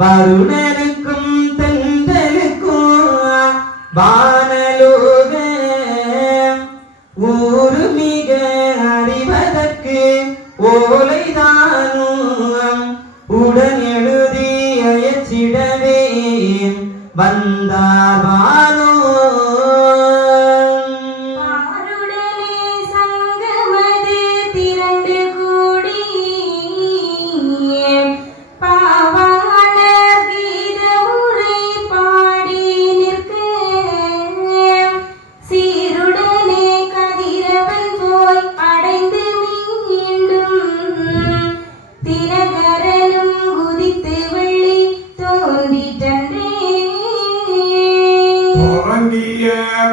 வருணனுக்கும் தென்றலுக்கும் வானலோக ஊரு மிக அறிவதற்கு ஓலைதானும் உடன் எழுதி அயச்சிடவே வந்தார் வானோ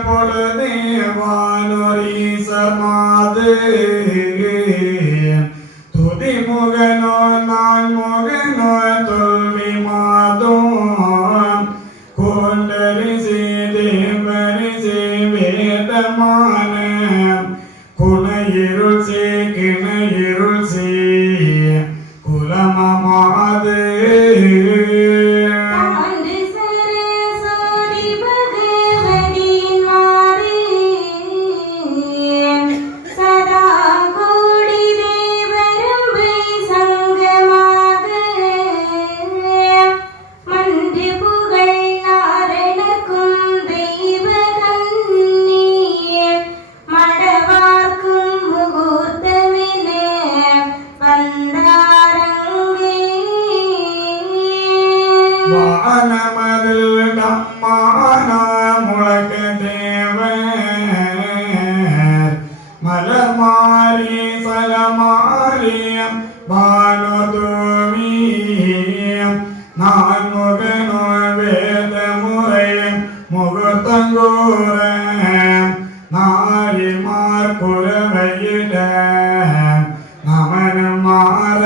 பொழுதே வானொரீசர் மாது துதி முகனோ நான் முகனோ தொல்வி மாதோம் கோண்டரிசி தேவரிசி வேதமான குணையிருள் சே கிணையிருள் சே குலமமாது வானமதில் நம்மான முழக்க தேவர் மலமாரி சலமாரியம் வானோதூமியம் நான் முகனோ வேத முறையம் முகத்தங்கூர நாரிமார் குலவையிட நமனம் மாற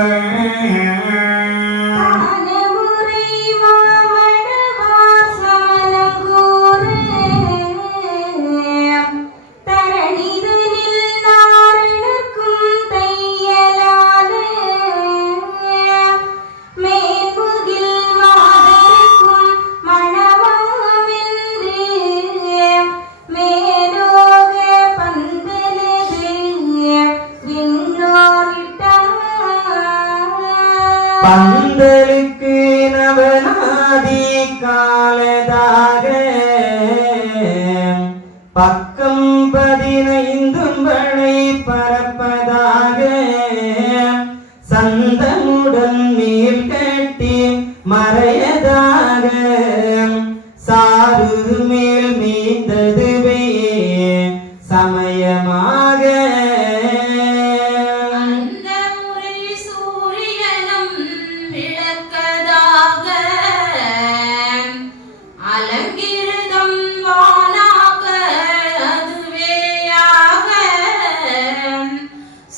பந்தலுக்கு நவநாதி காலதாக பக்கம் 15 படை பரப்பதாக சந்தமுடன் மேல் கட்டி மறையதாக சாரு மேல் மீந்ததுவே சமயமாக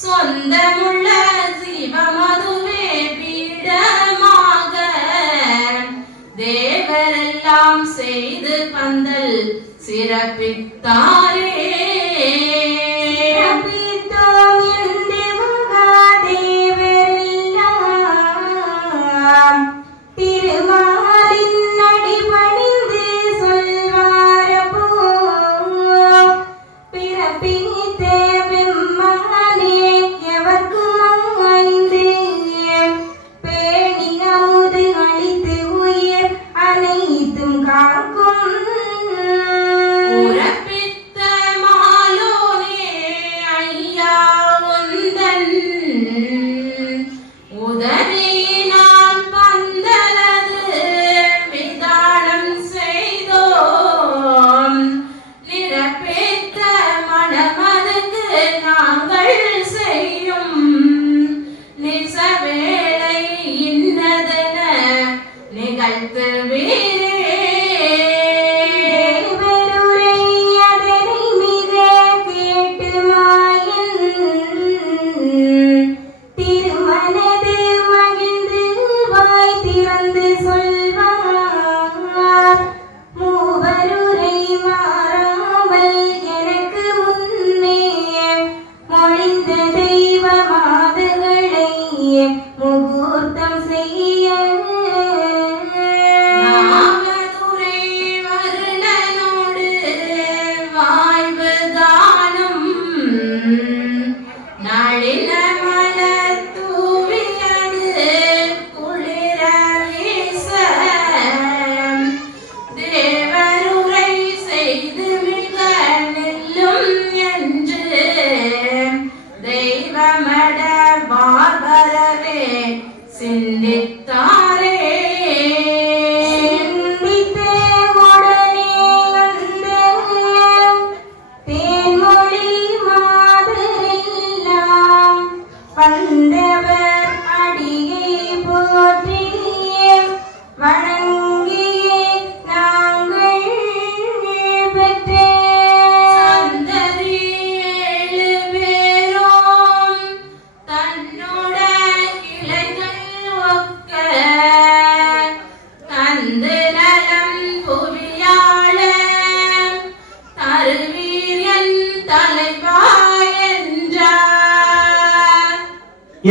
சொந்தமுள்ள சிவமதுவே பீடமாக தேவரெல்லாம் செய்து பந்தல் சிறப்பித்தாரே திருமாலின் அடிபணிந்து சொல்வார போ பிறப்பித்த பெம்மானே எவர்க்கும் ஐந்து பேணி அமுது அளித்து உயிர் அனைத்தும் காக்கும் உறப்பித்த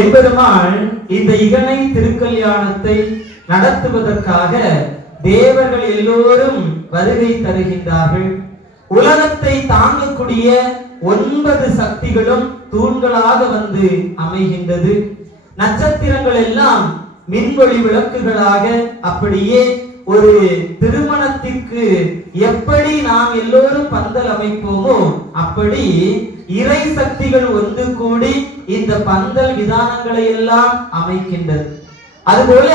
எம்பெருமாள் இந்த இகனை திருக்கல்யாணத்தை நடத்துவதற்காக தேவர்கள் எல்லோரும் வருகை தருகின்றார்கள். உலகத்தை தாங்கக்கூடிய 9 சக்திகளும் தூண்களாக வந்து அமைகின்றது. நட்சத்திரங்கள் எல்லாம் மின்வொளி விளக்குகளாக அப்படியே ஒரு திருமணத்திற்கு எப்படி நாம் எல்லோரும் பந்தல் அமைப்போமோ அப்படி இறை சக்திகள் ஒன்று கூடி இந்த பந்தல் விதானங்களை எல்லாம் அமைக்கின்றது. அதுபோல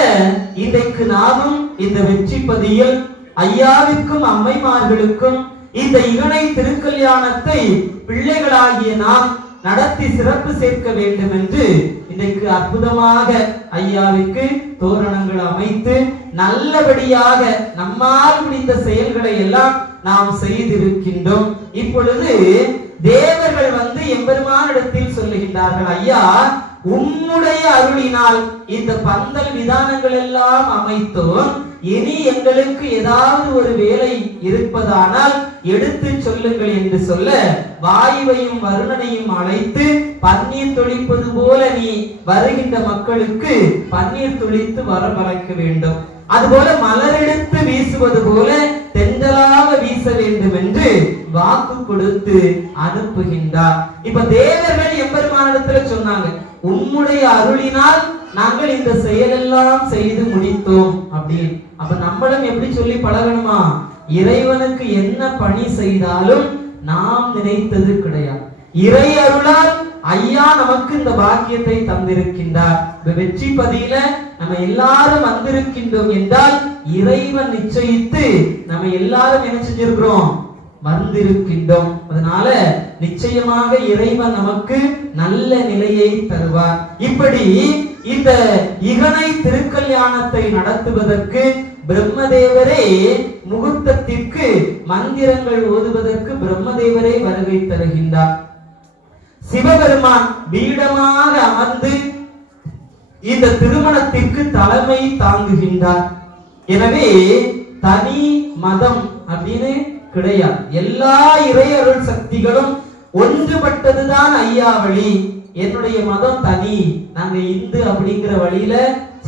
இன்றைக்கு நாமும் இந்த வெற்றிப்பதியில் ஐயாவிற்கும் அம்மைமார்களுக்கும் இந்த இகனை திருக்கல்யாணத்தை பிள்ளைகளாகிய நாம் நடத்தி சிறப்பு சேர்க்க வேண்டும் என்று இன்றைக்கு அற்புதமாக ஐயாவிற்கு தோரணங்கள் அமைத்து நல்லபடியாக நம்மால் முடிந்த செயல்களை எல்லாம் நாம் செய்திருக்கின்றோம். இப்பொழுது தேவர்கள் வந்து எம்பெருமானிடத்தில் சொல்லுகின்றார்கள், ஐயா உம்முடைய அருளினால் இந்த பந்தல் விதானங்கள் எல்லாம் அமைத்தோம். இனி எங்களுக்கு ஏதாவது ஒரு வேலை இருப்பதானால் எடுத்து சொல்லுங்கள் என்று சொல்ல வாயுவையும் வருணனையும் அழைத்து பன்னீர் தொளிப்பது போல நீ வருகின்ற மக்களுக்கு பன்னீர் தொளித்து வரவழைக்க வேண்டும். அதுபோல மலரெடுத்து வீசுவது போல தென்றலாக வீச வேண்டும் என்று வாக்கு கொடுத்து அனுப்புகின்றார். இப்ப தேவர்கள் எம்பெருமானிடத்துல சொன்னாங்க, உம்முடைய அருளினால் நாங்கள் இந்த செயலெல்லாம் செய்து முடித்தோம் அப்படின்னு. அப்ப நம்மளும் எப்படி சொல்லி பழகணுமா? இறைவனுக்கு என்ன பணி செய்தாலும் நாம் நினைத்தது கிடையாது. இறை அருளால் ஐயா நமக்கு இந்த பாக்கியத்தை தந்திருக்கின்றார். வெற்றி பதியில நம்ம எல்லாரும் வந்திருக்கின்றோம் என்றால் இறைவன் நிச்சயித்து நம்ம எல்லாரும் என்ன செஞ்சிருக்கிறோம்? வந்திருக்கின்றோம். அதனால நிச்சயமாக இறைவன் நமக்கு நல்ல நிலையை தருவார். இப்படி இந்த இகனை திருக்கல்யாணத்தை நடத்துவதற்கு பிரம்மதேவரே முகூர்த்தத்திற்கு மந்திரங்கள் ஓதுவதற்கு பிரம்மதேவரே வருகை தருகின்றார். சிவபெருமான் பீடமாக அமர்ந்து இந்த திருமணத்திற்கு தலைமை தாங்குகின்றார். எனவே தனி மதம் அப்படின்னு கிடையாது. எல்லா இறை அருள் சக்திகளும் ஒன்றுபட்டதுதான் ஐயா வழி. என்னுடைய மதம் தனி, நாங்க இந்து அப்படிங்கிற வழியில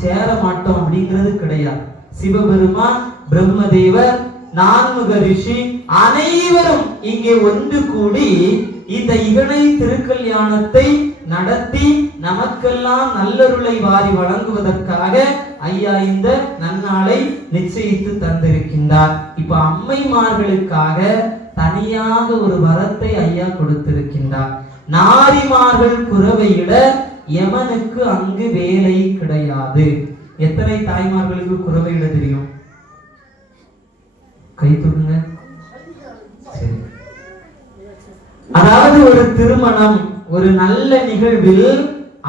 சேர மாட்டோம் அப்படிங்கிறது கிடையாது. சிவபெருமான், பிரம்மதேவர், நான்முக ரிஷி அனைவரும் இங்கே ஒன்று கூடி இந்த இகனை திருக்கல்யாணத்தை நடத்தி நமக்கெல்லாம் நல்லருளை வாரி வழங்குவதற்காக ஐயா இந்த நன்னாளை நிச்சயித்து தந்திருக்கின்றார். இப்ப அம்மைமார்களுக்காக தனியாக ஒரு வரத்தை ஐயா கொடுத்திருக்கின்றார். நாரிமார்கள் குரவையிட யமனுக்கு அங்கு வேலை கிடையாது. எத்தனை தாய்மார்களுக்கு குரவையிட தெரியும்? கை தூக்குங்க. சரி. அதாவது ஒரு திருமணம், ஒரு நல்ல நிகழ்வில்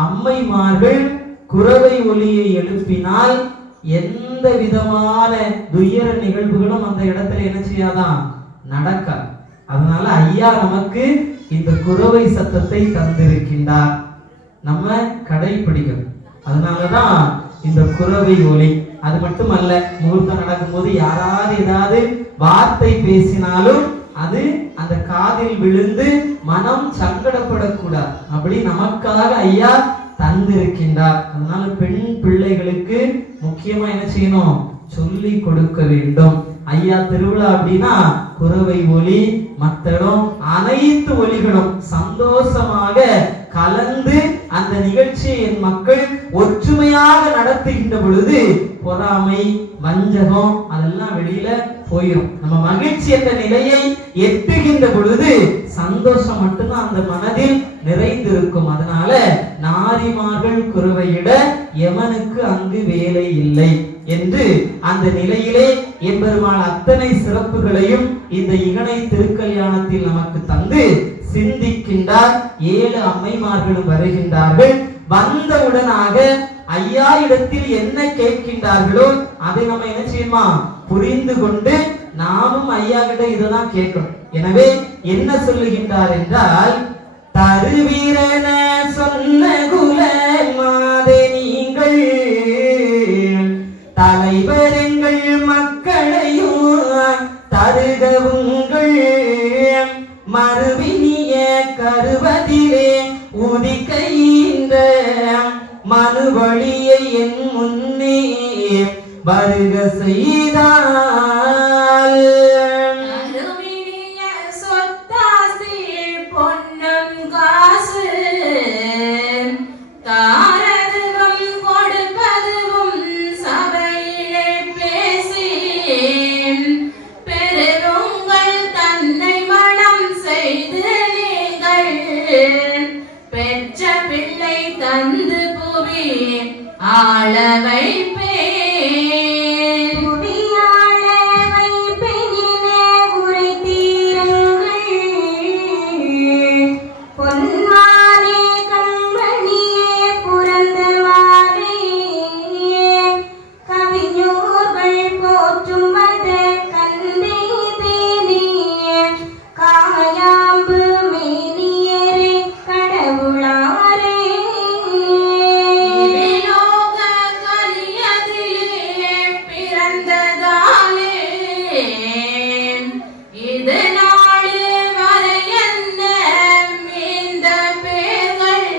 அம்மைமார்கள் குரவை ஒலியை எழுப்பினால் எந்த விதமான துயர நிகழ்வுகளும் அந்த இடத்துல என்ன செய்யாதான்? நடக்காது. அதனால ஐயா நமக்கு இந்த குரவை சத்தத்தை தந்திருக்கின்றார். நம்ம கடைபிடிக்கணும். அதனாலதான் இந்த குரவை ஒலி. அது மட்டுமல்ல, முகூர்த்தம் நடக்கும்போது யாராவது ஏதாவது வார்த்தை பேசினாலும் அது அந்த காதில் விழுந்து மனம் சங்கடப்படக்கூடாது. அப்படி நமக்காக ஐயா தந்திருக்கின்றார். அதனால பெண் பிள்ளைகளுக்கு முக்கியமா என்ன செய்யணும்? சொல்லி கொடுக்க வேண்டும். ஐயா திருவிழா அப்படின்னா குரவை ஒலி, மத்தளம், அனைத்து ஒலிகளும் சந்தோஷமாக கலந்து அந்த நிகழ்ச்சியை என் மக்கள் ஒற்றுமையாக நடத்துகின்ற பொழுது பொறாமை, வஞ்சகம் அதெல்லாம் வெளியில போயிடும். நம்ம மகிழ்ச்சி என்ற நிலையை எட்டுகின்ற பொழுது சந்தோஷம் மட்டும்தான் அந்த மனதில் நிறைந்திருக்கும். அதனால நாரிமார்கள் குரவையிட யமனுக்கு அங்கு வேலை இல்லை என்று அந்த நிலையிலே எம்பெருமான் அத்தனை சிறப்புகளையும் இந்த இகனை திருக்கல்யாணத்தில் நமக்கு தந்து சிந்திக்கின்றார். 7 அம்மைமார்களும் வருகின்றார்கள். வந்தவுடனாக ஐயா இடத்தில் என்ன கேட்கின்றார்களோ அதை நம்ம என்ன செய்யணுமா? புரிந்து கொண்டு நாமும் ஐயா கிட்ட இதெல்லாம் கேட்கணும். எனவே என்ன சொல்லுகின்றார் என்றால், தருவீரன சொன்ன குல மாதே நீங்கள் தலைவரெங்கள் மக்களையும் தருகவுங்கள் மறுவினிய கருவதிலே உதிக்கைந்த மனுவழியை என் முன்னே வருக செய்தால் அருமினிய சொத்தாசி பொன்னும் காசு தாரதுவும் கொடுப்பதுவும் சபையிலே பேசி பெருங்கள் தன்னை மனம் செய்து நீங்கள் பெற்ற பிள்ளை தந்து புவி ஆள வைப்பேன் புவியாள வைப்பேனிலே உரை தீருங்கள் பொன்மானே கண்மணியே புரந்தவாரே கவிஞர்கள் போற்றும் வத கண்டேனே காயாம்பு மேனியரே கடவுளாரே இலோக கலியதிலே பிறந்ததாலே இது நாள் வரை என்ன மீந்த பேர்கள்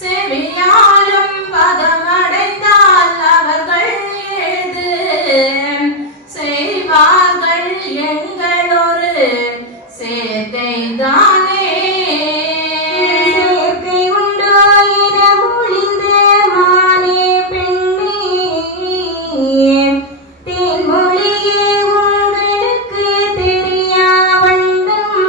செவியாலும் பதமடைந்தால் அவர்கள் ஏது செய்வார்கள் எங்களொரு சேர்க்கைதானே சேர்க்கை உண்டோ என மொழிந்த மானே பெண்ணே தேன்மொழியே உங்களுக்கு தெரியா வண்ணம்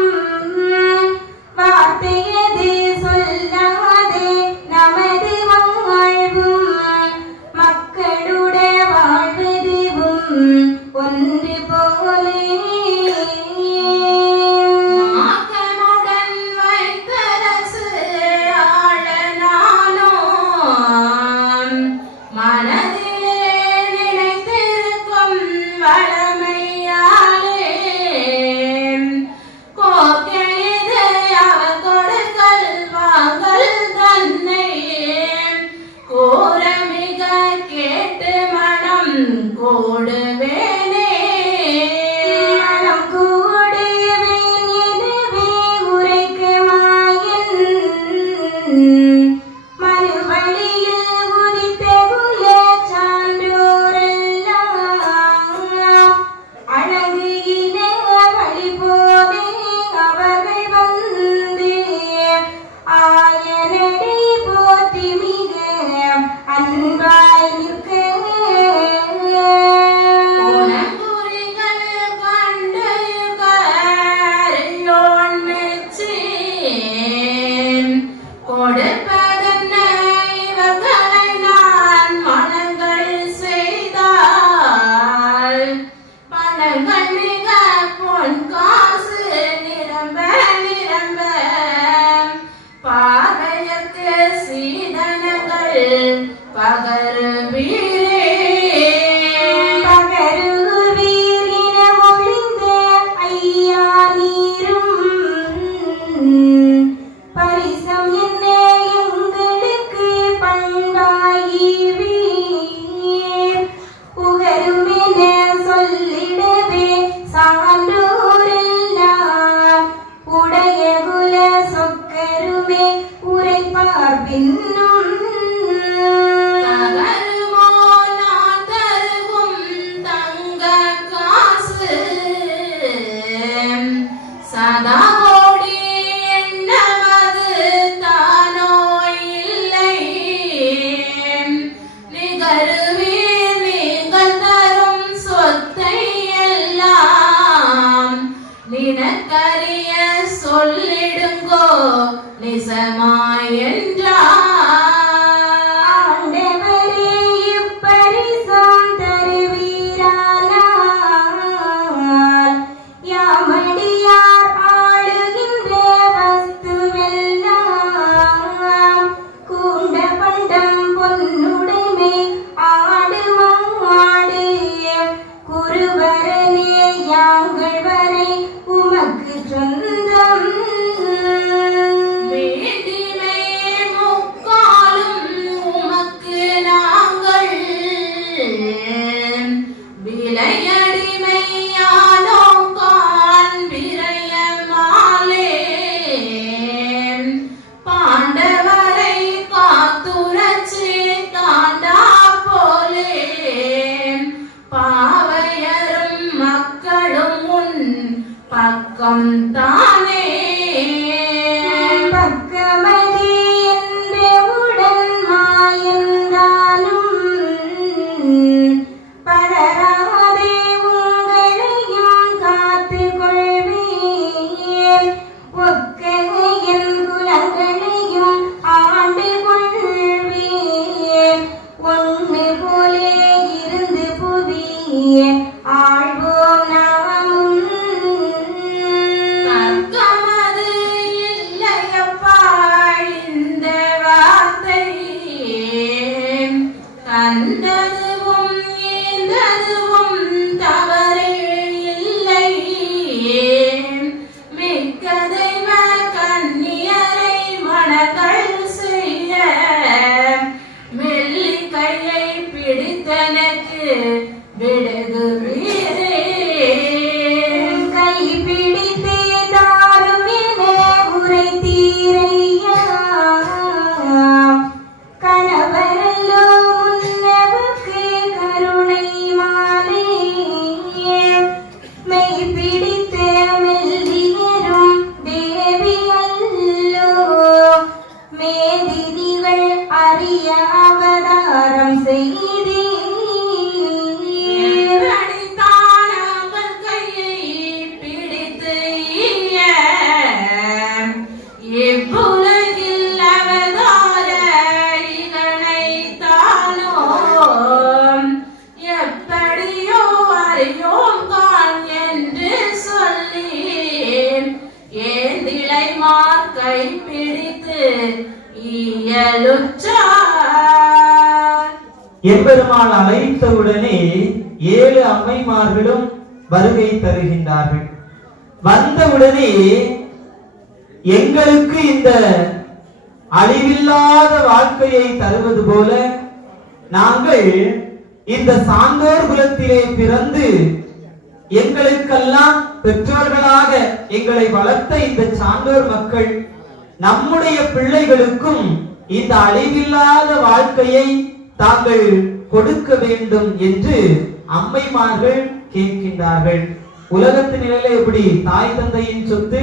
வார்த்தையது சொல்லாதே நமது வாழ்வும் மக்களுட வாழ்வதுவும் ஒன்று போலே மாக்கமுடன் வைத்தரசு ஆளனானோம் மனதிலே நினைத்திருக்கும் வளமையாலே கோர்க்கையது அவர் கொடுக்கல் வாங்கல் தன்னை கோர மிக கேட்டு மனம் கூடுவேனே மனம் கூடுவேன் எனவே உரைக்க மாயன் மறுவழியில் உதித்த குல சான்றோரெல்லாம் அழகின வழி போலே அவர்கள் வந்து ஆயனடி போற்றி மிக அன்பாய் நிற்க உணங்குறிகள் கண்டு கரியோன் மெச்சி கொடுப்பதென்ன இவர்களை நான் மனங்கள் செய்தால் பணங்கள் மிக பொன் காசு நிரம்ப நிரம்ப பார்வையற்கு சீதனங்கள் பகருவீரே பகருவீர் என மொழிந்த ஐயா நீரும் பரிசம் என்ன எங்களுக்கு பண்பாயிவீர் புகருமென சொல்லிடவே சான்றோரெல்லாம் உடைய குல சொக்கருமே உரைப்பார் பின்னும் தகருமோ நான் தருகும் தங்க காசு சதா கோடி எண்ணவது தானோ இல்லை நிகருவீர் நீங்கள் தரும் சொத்தை எல்லாம் நினக்கரிய சொல்லிடுங்கோ நிசமாய் என்றார் ஆண்டவரே இப்பரிசம் தருவீரானால் யாமடியார் ஆளுகின்ற வஸ்துவெல்லாம் கூண்ட பண்டம் பொன்னுடைமை ஆடு மாடு குருவரனே யாங்கள் வரை உமக்கு சொந்தம் வேண்டினை முக்கால் இவ்வுலகில் அவதார இகனைத்தானோ எப்படியோ அறியோம் கான் என்று சொல்லி ஏந்திழை மார்க்கை பிடித்து இயலுற்றார். எம்பெருமான் அழைத்தவுடனே 7 அம்மைமார்களும் வருகை தருகின்றார்கள். வந்தவுடனே எங்களுக்கு இந்த அழிவில்லாத வாழ்க்கையை தருவது போல நாங்கள் இந்த சான்றோர் குலத்திலே பிறந்து எங்களுக்கெல்லாம் பெற்றோர்களாக எங்களை வளர்த்த இந்த சான்றோர் மக்கள் நம்முடைய பிள்ளைகளுக்கும் இந்த அழிவில்லாத வாழ்க்கையை தாங்கள் கொடுக்க வேண்டும் என்று அம்மைமார்கள் கேட்கின்றார்கள். உலகத்து நிலையில எப்படி தாய் தந்தையின் சொத்து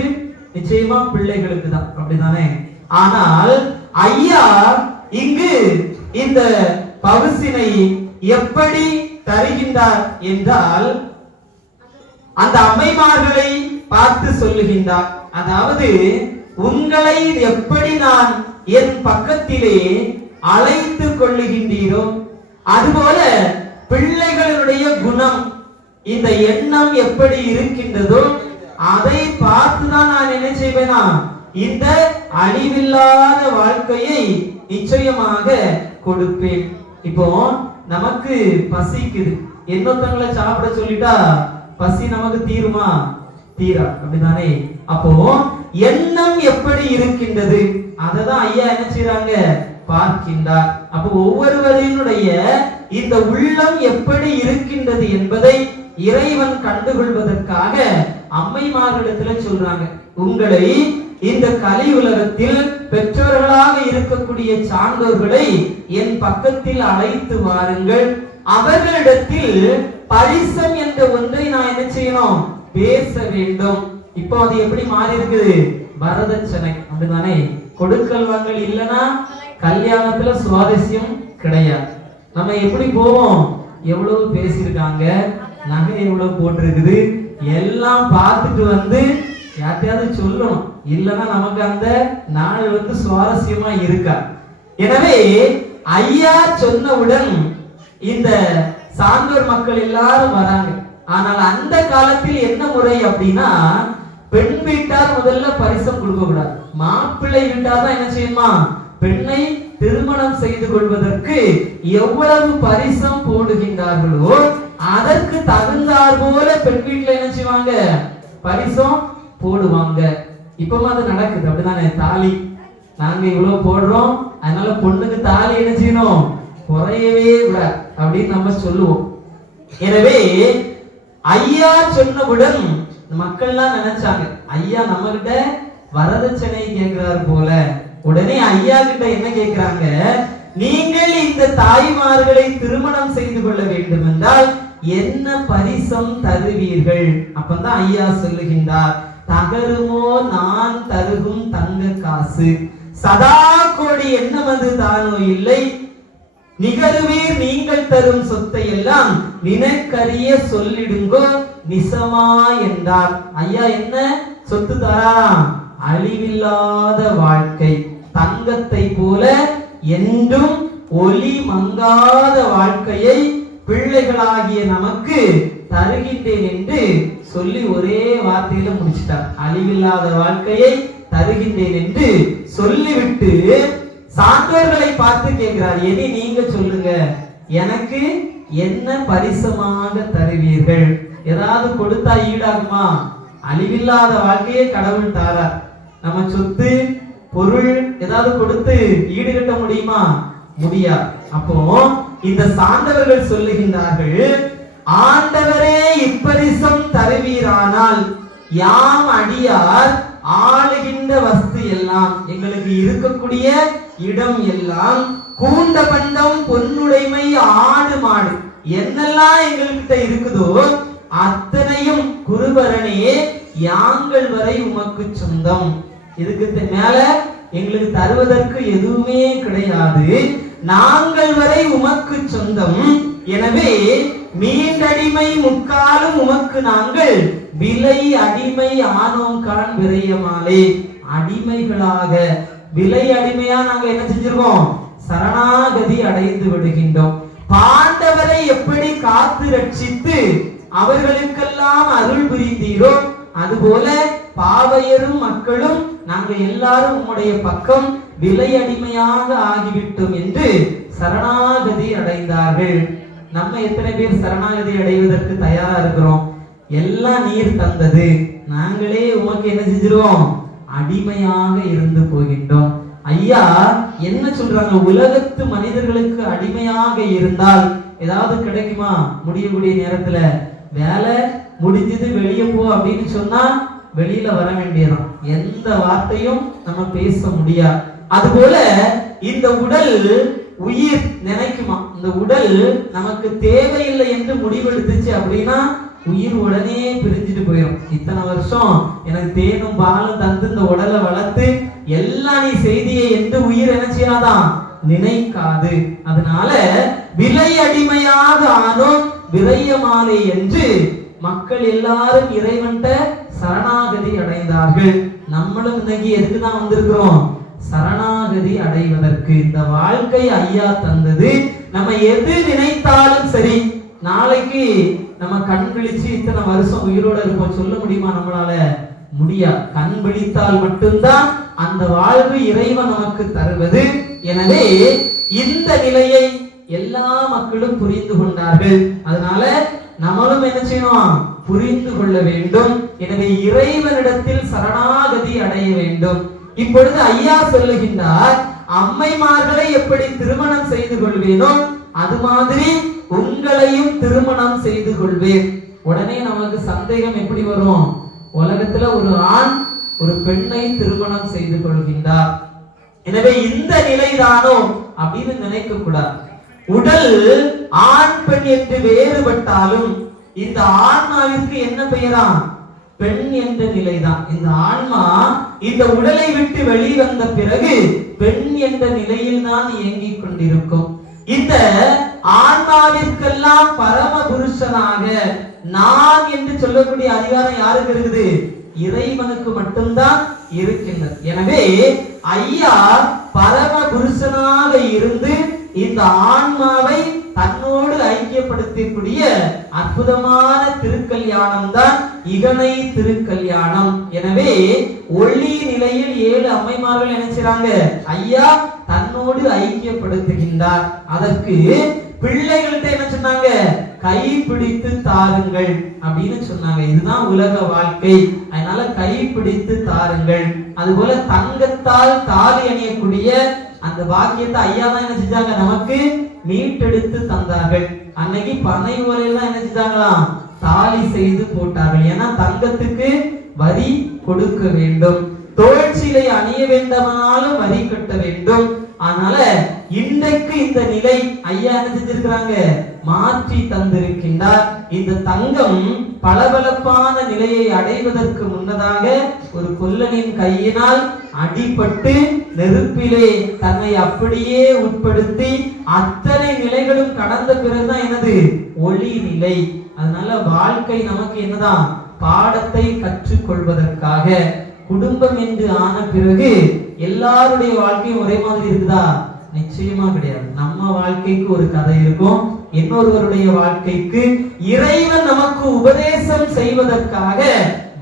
நிச்சயமா பிள்ளைகளுக்கு தான், அப்படிதானே? ஆனால் ஐயா இங்கு இந்த பவுசினை எப்படி தருகின்றார் என்றால் அந்த அம்மைமார்களை பார்த்து சொல்லுகின்றார். அதாவது உங்களை எப்படி நான் என் பக்கத்திலே அழைத்து கொள்ளுகின்றீரோ அதுபோல பிள்ளைகளுடைய குணம் இந்த எண்ணம் எப்படி இருக்கின்றதோ அதை பார்த்துதான் நான் என்ன செய்வேனா இந்த அழிவில்லாத வாழ்க்கையை நிச்சயமாக கொடுப்பேன். இப்போ நமக்கு பசிக்குது, இன்னொருத்தங்களை சாப்பிட சொல்லிட்டா பசி நமக்கு தீருமா? தீரா, அப்படிதானே? அப்போ எண்ணம் எப்படி இருக்கின்றது அததான் ஐயா என்ன செய்றாங்க பார்க்கின்றார். அப்போ ஒவ்வொருவரினுடைய இந்த உள்ளம் எப்படி இருக்கின்றது என்பதை இறைவன் கண்டுகொள்வதற்காக அம்மைமார்களிடத்துல சொல்றாங்க, உங்களை இந்த கலி உலகத்தில் பெற்றோர்களாக இருக்கக்கூடிய சான்றோர்களை என் பக்கத்தில் அழைத்து வாருங்கள், அவர்களிடத்தில் பரிசம் என்ற ஒன்றை நான் என்ன செய்யணும் பேச வேண்டும். இப்போ அது எப்படி மாறி இருக்குது? வரதட்சணை, அப்படிதானே? கொடுக்கல் வாங்கல் இல்லைன்னா கல்யாணத்துல சுவாரஸ்யம் கிடையாது. நம்ம எப்படி போவோம்? எவ்வளவு பேசியிருக்காங்க, நகை எவ்வளவு போட்டிருக்குது எல்லாம் பார்த்துட்டு வந்து யார்ட்டையாவது சொல்லணும், இல்லைன்னா நமக்கு அந்த நாள் வந்து சுவாரஸ்யமா இருக்கா. எனவே ஐயா சொன்னவுடன் இந்த சான்றோர் மக்கள் எல்லாரும் வராங்க. ஆனால் அந்த காலத்தில் என்ன முறை அப்படின்னா பெண் வீட்டார் முதல்ல பரிசம் கொடுக்க கூடாது, மாப்பிள்ளை வீட்டார் தான் என்ன செய்யுமா பெண்ணை திருமணம் செய்து கொள்வதற்கு எவ்வளவு பரிசம் போடுகின்றார்களோ அதற்கு தகுந்தார் போல பெண் வீட்டுல என்ன செய்வாங்க பரிசம் போடுவாங்க. இப்பவும் அது நடக்குது, அப்படிதானே? தாலி நாங்க இவ்வளவு போடுறோம், அதனால பொண்ணுக்கு தாலி என்ன செய்யணும் குறையவே கூடாது அப்படின்னு நம்ம சொல்லுவோம். எனவே ஐயா சொன்னவுடன் மக்கள்லாம் நினைச்சாங்க ஐயா நம்ம கிட்ட வரதட்சணை கேட்கிறார் போல. உடனே ஐயா கிட்ட என்ன கேட்கிறாங்க, நீங்கள் இந்த தாய்மார்களை திருமணம் செய்து கொள்ள வேண்டும் என்றால் என்ன பரிசம் தருவீர்கள்? அப்பதான் ஐயா சொல்லுகின்றார், தகருமோ நான் தருகும் தங்க காசு, சதா கோடி எண்ணமது தானோ இல்லை, நிகழ்வீர் நீங்கள் தரும் சொத்தை எல்லாம் நினைக்கரிய சொல்லிடுங்கோ நிசமா என்றார். ஐயா என்ன சொத்து தரா? அழிவில்லாத வாழ்க்கை, தங்கத்தை போல என்றும் ஒளி மங்காத வாழ்க்கையை பிள்ளைகளாகிய நமக்கு தருகின்றேன் என்று சொல்லி ஒரே வார்த்தையில முடிச்சிட்டார். அழிவில்லாத வாழ்க்கையை தருகின்றேன் என்று சொல்லிவிட்டு சான்றோர்களை பார்த்து கேட்கிறார், இனி நீங்க சொல்லுங்க, எனக்கு என்ன பரிசமாக தருவீர்கள்? ஏதாவது கொடுத்தா ஈடாகுமா? அழிவில்லாத வாழ்க்கையை கடவுள் தாரார். நம்ம சொத்து பொருள் ஏதாவது கொடுத்து ஈடுகட்ட முடியுமா? முடியாது. அப்போ இந்த சான்றவர்கள் சொல்லுகின்றார்கள், ஆண்டவரே இப்பரிசம் தருவீரானால் யாம் அடியார் ஆளுகின்ற வஸ்து எல்லாம், எங்களுக்கு இருக்கக்கூடிய இடம் எல்லாம், கூண்ட பண்டம் பொன்னுடைமை ஆடு மாடு என்னெல்லாம் எங்கள்கிட்ட இருக்குதோ அத்தனையும் குருபரனே யாங்கள் வரை உமக்கு சொந்தம். இதுக்கு மேல எங்களுக்கு தருவதற்கு எதுவுமே கிடையாது, நாங்கள் வரை உமக்கு சொந்தம். எனவே மீண்டடிமை முக்காலும் உமக்கு நாங்கள் விலை அடிமை ஆனோம் கான் விரையமாலே. அடிமைகளாக, விலை அடிமையா நாங்க என்ன செஞ்சிருக்கோம்? சரணாகதி அடைந்து விடுகின்றோம். பாண்டவரை எப்படி காத்து ரட்சித்து அவர்களுக்கெல்லாம் அருள் புரிந்தீரோ, அதுபோல பாவையரும் மக்களும் நாங்க எல்லாரும் உம்முடைய பக்கம் விலை அடிமையாக ஆகிவிட்டோம் என்று சரணாகதி அடைந்தார்கள். நம்ம எத்தனை பேர் சரணாகதி அடைவதற்கு தயாரா இருக்கிறோம்? எல்லாம் நீர் தந்தது, நாங்களே உமக்கு என்ன செஞ்சிருவோம்? அடிமையாக இருந்து போகின்றோம். ஐயா என்ன சொல்றாங்க? உலகத்து மனிதர்களுக்கு அடிமையாக இருந்தால் ஏதாவது கிடைக்குமா? முடியக்கூடிய நேரத்துல வேலை முடிஞ்சது வெளியே போ அப்படின்னு சொன்னா வெளியில வர வேண்டியதான். எந்த வார்த்தையும் நம்ம பேச முடியாது. அதுபோல இந்த உடல், உயிர் நினைக்குமா? இந்த உடல் நமக்கு தேவையில்லை என்று முடிவெடுத்துச்சு அப்படின்னா உயிர் உடனே பிரிஞ்சுட்டு போயிடும். இத்தனை வருஷம் எனக்கு தேனும் பாலும் தந்து இந்த உடலை வளர்த்து எல்லாம் நீ செய்தியே என்று உயிர் என்ன செய்யாதான்? நினைக்காது. அதனால விலை அடிமையாக ஆனோம் விரையமாலை என்று மக்கள் எல்லாரும் இறைவன்ட்ட சரணாகதி அடைந்தார்கள். நம்மளும் இன்னைக்கு எதுக்குதான் வந்திருக்கிறோம்? சரணாகதி அடைவதற்கு. இந்த வாழ்க்கை ஐயா தந்தது. நம்ம எது நினைத்தாலும் சரி, நாளைக்கு நம்ம கண் விழிச்சு இத்தனை வருஷம் உயிரோட இருப்போம் சொல்ல முடியுமா? நம்மளால முடியாது. கண் விழித்தால் மட்டும்தான் அந்த வாழ்வு இறைவன் நமக்கு தருவது. எனவே இந்த நிலையை எல்லா மக்களும் புரிந்து கொண்டார்கள். அதனால நம்மளும் என்ன செய்யணும்? புரிந்து கொள்ள வேண்டும். எனவே இறைவனிடத்தில் சரணாகதி அடைய வேண்டும். இப்பொழுது ஐயா சொல்லுகின்றார், அம்மைமார்களை எப்படி திருமணம் செய்து கொள்வேனோ அது மாதிரி உங்களையும் திருமணம் செய்து கொள்வேன். உடனே நமக்கு சந்தேகம் எப்படி வரும்? உலகத்துல ஒரு ஆண் ஒரு பெண்ணை திருமணம் செய்து கொள்கின்றார், எனவே இந்த நிலைதானோ அப்படின்னு நினைக்க கூடாது. உடல் ஆண் பெண் என்று வேறுபட்டாலும் இந்த ஆன்மாவிற்கு என்ன பெயரா? பெண் என்ற நிலைதான். இந்த ஆன்மா இந்த உடலை விட்டு வெளிவந்த பிறகு பெண் என்ற நிலையில் தான் இயங்கிக் கொண்டிருக்கும். இந்த ஆன்மாவிற்கெல்லாம் பரம புருஷனாக நான் என்று சொல்லக்கூடிய அதிகாரம் யாருக்கு இருக்குது? இறைவனுக்கு மட்டும்தான் இருக்கின்றது. எனவே ஐயா பரம புருஷனாக இருந்து இந்த ஆன்மாவை தன்னோடு ஐக்கியப்படுத்தக்கூடிய அற்புதமான திருக்கல்யாணம் தான் இகனை திருக்கல்யாணம். எனவே ஒளி நிலையில் 7 அம்மைமார்கள் நினைச்சாங்க, ஐயா தன்னோடு ஐக்கியப்படுத்துகின்றார். அதற்கு பிள்ளைகள்கிட்ட என்ன சொன்னாங்க? கை பிடித்து தாருங்கள் அப்படின்னு சொன்னாங்க. இதுதான் உலக வாழ்க்கை, அதனால கை பிடித்து தாருங்கள். அதுபோல தங்கத்தால் தாலி அணியக்கூடிய அந்த பாக்கியத்தை ஐயா தான் என்ன செஞ்சாங்க? நமக்கு மீட்டெடுத்து தந்தார்கள். அன்னைக்கு பனை ஓலையெல்லாம் என்ன செஞ்சாங்களாம்? தாலி செய்து போட்டார்கள். ஏன்னா தங்கத்துக்கு வரி கொடுக்க வேண்டும், தோழ்ச்சிலை அணிய வேண்டுமானாலும் வரி கட்ட வேண்டும். அதனால இன்றைக்கு இந்த நிலை ஐயா என்ன செஞ்சிருக்கிறாங்க? மாற்றி தந்திருக்கின்றார். இந்த தங்கம் பளபளப்பான நிலையை அடைவதற்கு முன்னதாக ஒரு கொல்லனின் கையினால் அடிபட்டு நெருப்பிலே தன்னை அப்படியே உட்படுத்தி அத்தனை நிலைகளும் கடந்த பிறகுதான் என்னது? ஒளி நிலை. அதனால வாழ்க்கை நமக்கு என்னதான்? பாடத்தை கற்றுக்கொள்வதற்காக. குடும்பம் என்று ஆன பிறகு எல்லாருடைய வாழ்க்கையும் ஒரே மாதிரி இருக்குதா? நிச்சயமா கிடையாது. நம்ம வாழ்க்கைக்கு ஒரு கதை இருக்கும், இன்னொருவருடைய வாழ்க்கைக்கு. இறைவன் நமக்கு உபதேசம் செய்வதற்காக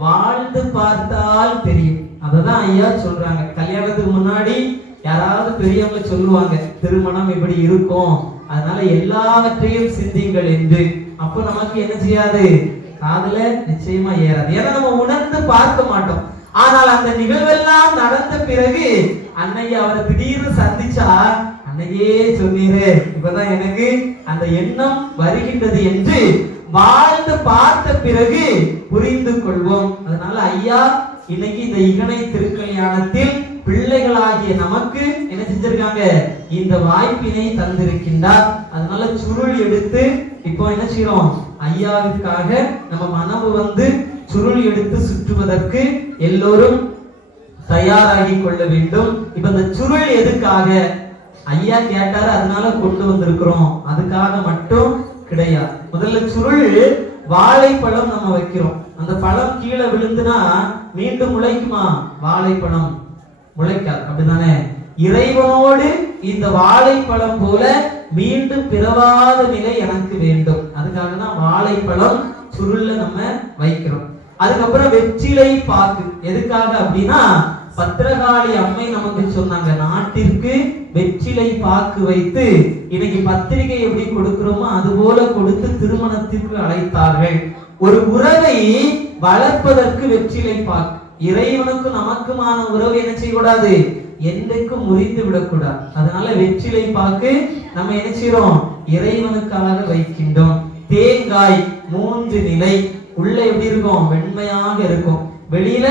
வாழ்ந்து பார்த்தால் தெரியும். அததான் ஐயா சொல்றாங்க. கல்யாணத்துக்கு முன்னாடி யாராவது பெரியவங்க சொல்லுவாங்க, திருமணம் இப்படி இருக்கும், அதனால எல்லாவற்றையும் சிந்திங்கள் என்று. அப்ப நமக்கு என்ன செய்யாது? காதுல நிச்சயமா ஏறாது. ஏன்னா நம்ம உணர்ந்து பார்க்க மாட்டோம். ஆனால் அந்த நிகழ்வெல்லாம் நடந்த பிறகு அன்னைக்கு அவரை திடீர்னு சந்திச்சா, அன்னையே சொன்னீரே, இப்பதான் எனக்கு அந்த எண்ணம் வருகின்றது என்று வாழ்ந்து பார்த்த பிறகு புரிந்து கொள்வோம். அதனால ஐயா இன்னைக்கு இந்த இகனை திருக்கல்யாணத்தில் பிள்ளைகளாகிய நமக்கு என்ன செஞ்சிருக்காங்க? இந்த வாய்ப்பினை தந்திருக்கின்றார். அதனால சுருள் எடுத்து இப்போ என்ன செய்யறோம்? ஐயாவிற்காக நம்ம மனவு வந்து சுருள் எடுத்து சுற்றுவதற்கு எல்லோரும் தயாராகி கொள்ள வேண்டும். இப்ப இந்த சுருள் எதுக்காக? ஐயா கேட்டாரு, அதனால கொண்டு வந்திருக்கிறோம். அதுக்காக மட்டும் கிடையாது. முதல்ல சுருள் வாழைப்பழம் நம்ம வைக்கிறோம். அந்த பழம் கீழே விழுந்துனா மீண்டும் முளைக்குமா? வாழைப்பழம் முளைக்காது, அப்படிதானே? இறைவனோடு இந்த வாழைப்பழம் போல மீண்டும் பிறவாத நிலை எனக்கு வேண்டும். அதுக்காக தான் வாழைப்பழம் சுருள்ல நம்ம வைக்கிறோம். அதுக்கப்புறம் வெற்றிலை பாக்கு எதுக்காக அப்படின்னா, பத்திரகாளி அம்மை நமக்கு சொன்னாங்க, நாட்டிற்கு வெற்றிலை பாக்கு வைத்து இன்னைக்கு பத்திரிகை எப்படி கொடுக்கிறோமோ அது போல கொடுத்து திருமணத்திற்கு அழைத்தார்கள். ஒரு உறவை வளர்ப்பதற்கு வெற்றிலை பாக்கு. இறைவனுக்கு நமக்குமான உறவு என்ன செய்யக்கூடாது? என்றைக்கும் முறிந்து விடக்கூடாது. அதனால வெற்றிலை பாக்கு நம்ம என்ன செய்யறோம்? இறைவனுக்காக வைக்கின்றோம். தேங்காய் 3 நிலை. உள்ள எப்படி இருக்கும்? வெண்மையாக இருக்கும். வெளியில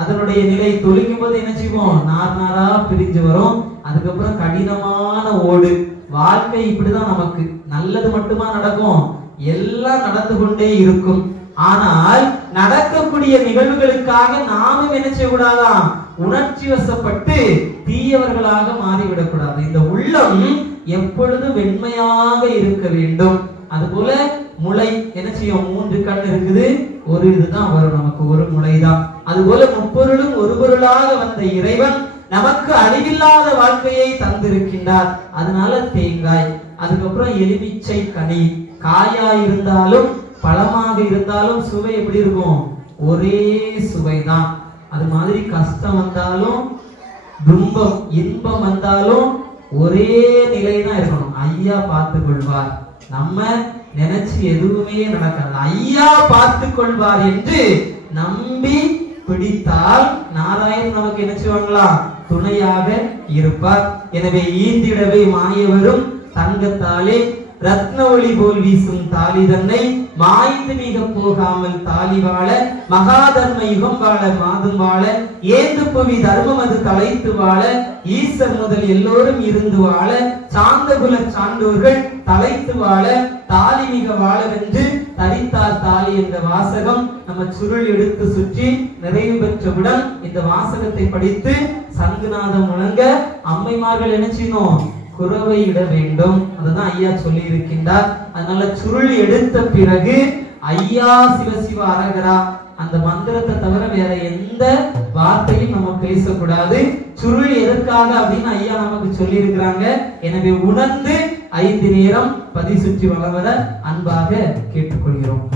அதனுடைய நிலை தொழிக்கும் போது என்ன செய்வோம்? நார் நாரா பிரிஞ்சு வரும். அதுக்கப்புறம் கடினமான ஓடு. வாழ்க்கை இப்படிதான். நமக்கு நல்லது மட்டுமா நடக்கும்? எல்லாம் நடந்து கொண்டே இருக்கும். ஆனால் நடக்கக்கூடிய நிகழ்வுகளுக்காக நாமும் என்ன செய்யக்கூடாதாம்? உணர்ச்சி வசப்பட்டு தீயவர்களாக மாறிவிடக்கூடாது. இந்த உள்ளம் எப்பொழுதும் வெண்மையாக இருக்க வேண்டும். அதுபோல முளை என்ன செய்யும்? 3 கண் இருக்குது, ஒரு இதுதான் வரும், நமக்கு ஒரு முளைதான். அதுபோல முப்பொருளும் ஒரு பொருளாக வந்த இறைவன் நமக்கு அழிவில்லாத வாழ்க்கையை தந்திருக்கின்றார். அதனால தேங்காய். அதுக்கப்புறம் எலுமிச்சை கனி. காயா இருந்தாலும் பழமாக இருந்தாலும் சுவை எப்படி இருக்கும்? ஒரே சுவைதான். அது மாதிரி கஷ்டம் வந்தாலும் துன்பம் இன்பம் வந்தாலும் ஒரே நிலைதான் இருக்கணும். ஐயா பார்த்து கொள்வார். நம்ம நினைச்சு எதுவுமே நடக்காது. ஐயா பார்த்து கொள்வார் என்று நம்பி பிடித்தால் நாராயணன் நமக்கு என்ன செய்வாங்களா? துணையாக இருப்பார். எனவே ஈந்திடவே மாயவரும் தங்கத்தாலே ரத்ன ஒளி போல் வீசும் தாலி தன்னை மாய்ந்து மிக போகாமல் தாலி வாழ மகாதர்ம யுகம் வாழ மாதம் வாழ ஏந்து புவி தர்மம் அது தலைத்து வாழ ஈசர் முதல் எல்லோரும் இருந்து வாழ சாந்தகுல சான்றோர்கள் தலைத்து வாழ தாலி மிக வாழவென்று தரித்தார் தாலி என்ற வாசகம் நம்ம சுருள் எடுத்து சுற்றி நிறைவு பெற்றவுடன் இந்த வாசகத்தை படித்து சங்குநாதம் முழங்க அம்மைமார்கள் என்ன செய்யணும்? குரவை இட வேண்டும். அதுதான் ஐயா சொல்லி இருக்கின்றார். அதனால சுருள் எடுத்த பிறகு ஐயா சிவசிவ அரகரா அந்த மந்திரத்தை தவிர வேற எந்த வார்த்தையும் நம்ம பேசக்கூடாது. சுருள் எதற்காக அப்படின்னு ஐயா நமக்கு சொல்லி இருக்கிறாங்க. எனவே உணர்ந்து 5 நேரம் பதி சுற்றி வளவர அன்பாக கேட்டுக்கொள்கிறோம்.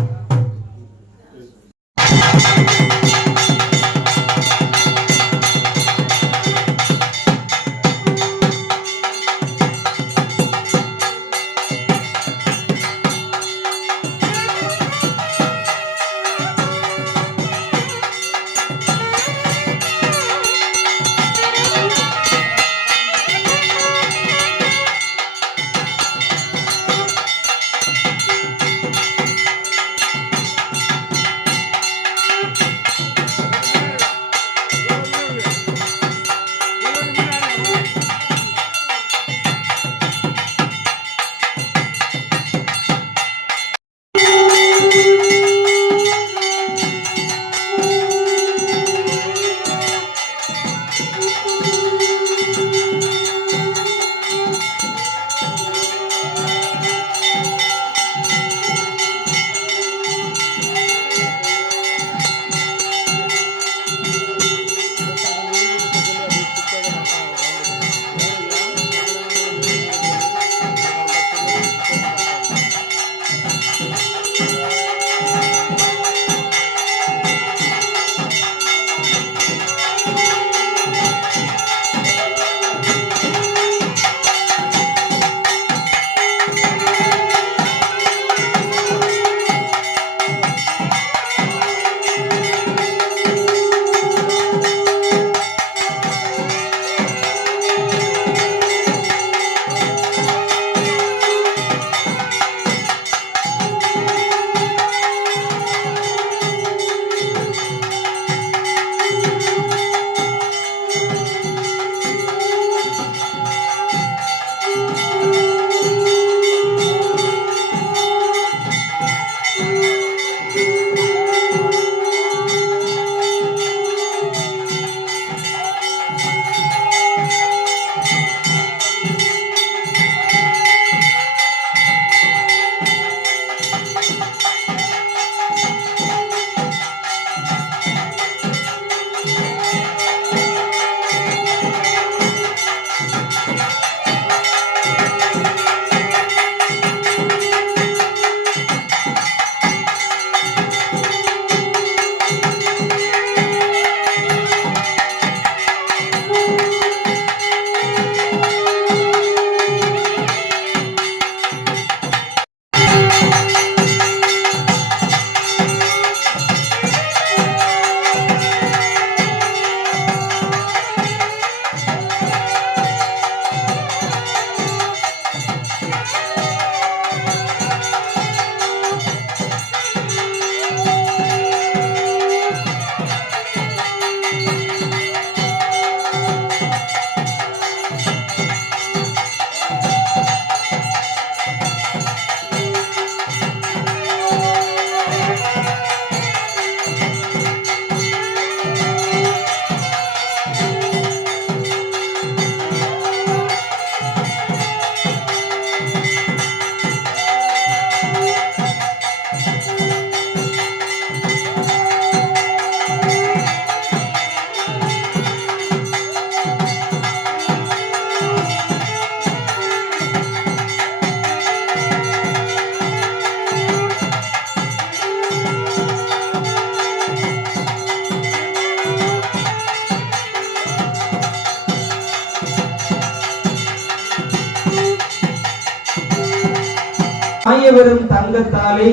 மாயவரும் தங்கத்தாலே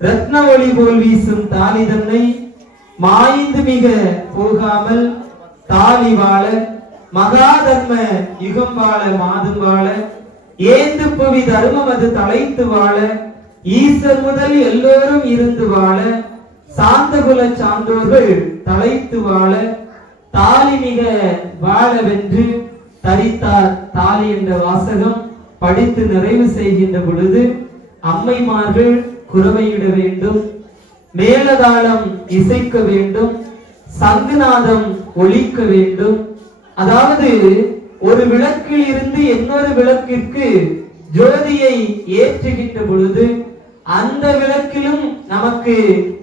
ரத்ன ஒளி போல் வீசும் தாலி தன்னை மாய்ந்து மிக போகாமல் தாலி வாழ மகாதர்ம யுகம் வாழ மாதும் வாழ ஏந்து புவி தர்மம் அது தலைத்து வாழ ஈசர் முதல் எல்லோரும் இருந்து வாழ சாந்தகுல சான்றோர்கள் தலைத்து வாழ தாலி மிக வாழவென்று தரித்தார் தாலி என்ற வாசகம் படித்து நிறைவு செய்கின்ற பொழுது அம்மைமார்கள் குரவையிட வேண்டும், மேலதாளம் இசைக்க வேண்டும், சங்குநாதம் ஒலிக்க வேண்டும். அதாவது ஒரு விளக்கில் இருந்து இன்னொரு விளக்கிற்கு ஜோதியை ஏற்றுகின்ற பொழுது அந்த விளக்கிலும் நமக்கு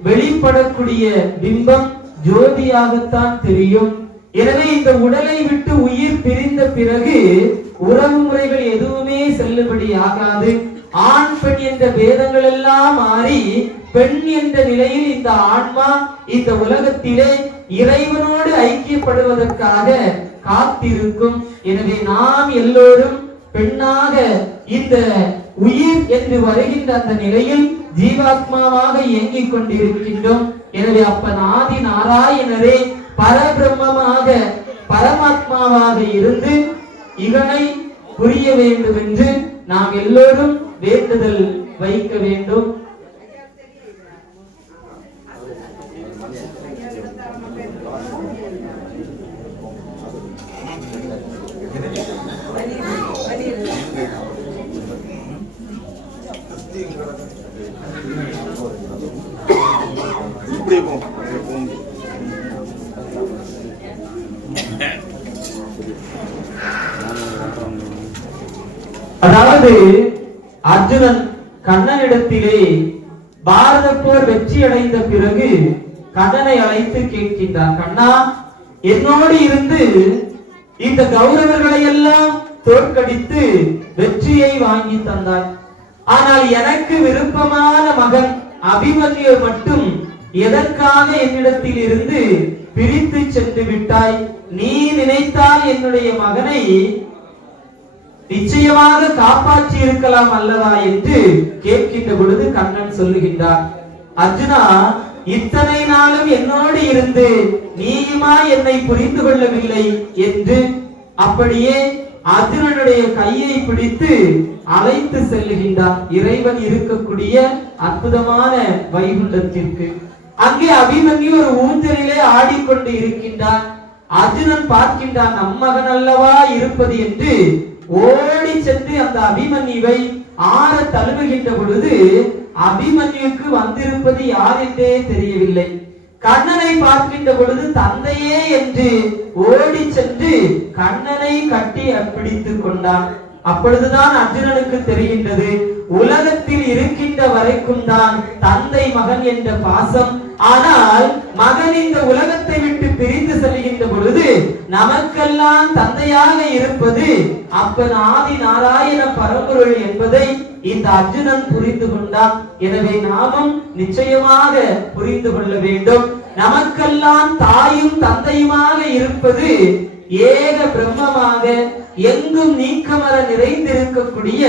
வெளிப்படக்கூடிய பிம்பம் ஜோதியாகத்தான் தெரியும். எனவே இந்த உடலை விட்டு உயிர் பிரிந்த பிறகு உறவு முறைகள் எதுவுமே செல்லுபடி ஆகாது. ஆண் பெண் என்ற பேதங்கள் எல்லாம் மாறி பெண் என்ற நிலையில் இந்த ஆன்மா இந்த உலகத்திலே இறைவனோடு ஐக்கியப்படுவதற்காக காத்திருக்கும். எனவே நாம் எல்லோரும் பெண்ணாக இந்த உயிர் என்று வருகின்ற அந்த நிலையில் ஜீவாத்மாவாக இயங்கிக் கொண்டிருக்கின்றோம். எனவே அப்பன் ஆதி நாராயணரே பரபிரம்மமாக பரமாத்மாவாக இருந்து இவனை புரிய வேண்டும் என்று நாம் எல்லோரும் வேண்டுதல் வைக்க வேண்டும். அதாவது அர்ஜுனன் கண்ணனிடத்திலே பாரத போர் வெற்றி அடைந்த பிறகு கண்ணனை அழைத்து கேட்கின்றான், கண்ணா, என்னோடு இருந்து இந்த கௌரவர்களை எல்லாம் தோற்கடித்து வெற்றியை வாங்கி தந்தாய். ஆனால் எனக்கு விருப்பமான மகன் அபிமன்யு மட்டும் எதற்காக என்னிடத்தில் இருந்து பிரித்து சென்று விட்டாய்? நீ நினைத்தால் என்னுடைய மகனை நிச்சயமாக காப்பாற்றி இருக்கலாம் அல்லவா என்று கேட்கின்ற பொழுது கண்ணன் சொல்லுகின்றார், அர்ஜுனா, இத்தனை நாளும் என்னோடு இருந்து நீயுமா என்னை புரிந்து கொள்ளவில்லை என்று அப்படியே அர்ஜுனனுடைய கையை பிடித்து அழைத்து செல்லுகின்றார் இறைவன் இருக்கக்கூடிய அற்புதமான வைகுண்டத்திற்கு. அங்கே அபிமன்யு ஒரு ஊஞ்சலிலே ஆடிக்கொண்டு இருக்கின்றான். அர்ஜுனன் பார்க்கின்றான், நம் மகன் அல்லவா இருப்பது என்று ஓடி சென்று அந்த அபிமன்யுவை ஆற தழுவுகின்ற பொழுது அபிமன்யுக்கு வந்திருப்பது யார் என்றே தெரியவில்லை. கண்ணனை பார்க்கின்ற பொழுது தந்தையே என்று ஓடி சென்று கண்ணனை கட்டி பிடித்துக் கொண்டான். அப்பொழுதுதான் அர்ஜுனனுக்கு தெரிகின்றது, உலகத்தில் இருக்கின்ற வரைக்கும் தான் தந்தை மகன் என்ற பாசம். ஆனால் மகன் இந்த உலகத்தை விட்டு பிரிந்து செல்கின்ற பொழுது நமக்கெல்லாம் தந்தையாக இருப்பது அப்பன் ஆதி நாராயண பரம்பொருள் என்பதை இந்த அர்ஜுனன் புரிந்து கொண்டான். எனவே நாமும் நிச்சயமாக புரிந்து கொள்ள வேண்டும். நமக்கெல்லாம் தாயும் தந்தையுமாக இருப்பது ஏக பிரம்மமாக எங்கும் நீக்கமர நிறைந்திருக்கக்கூடிய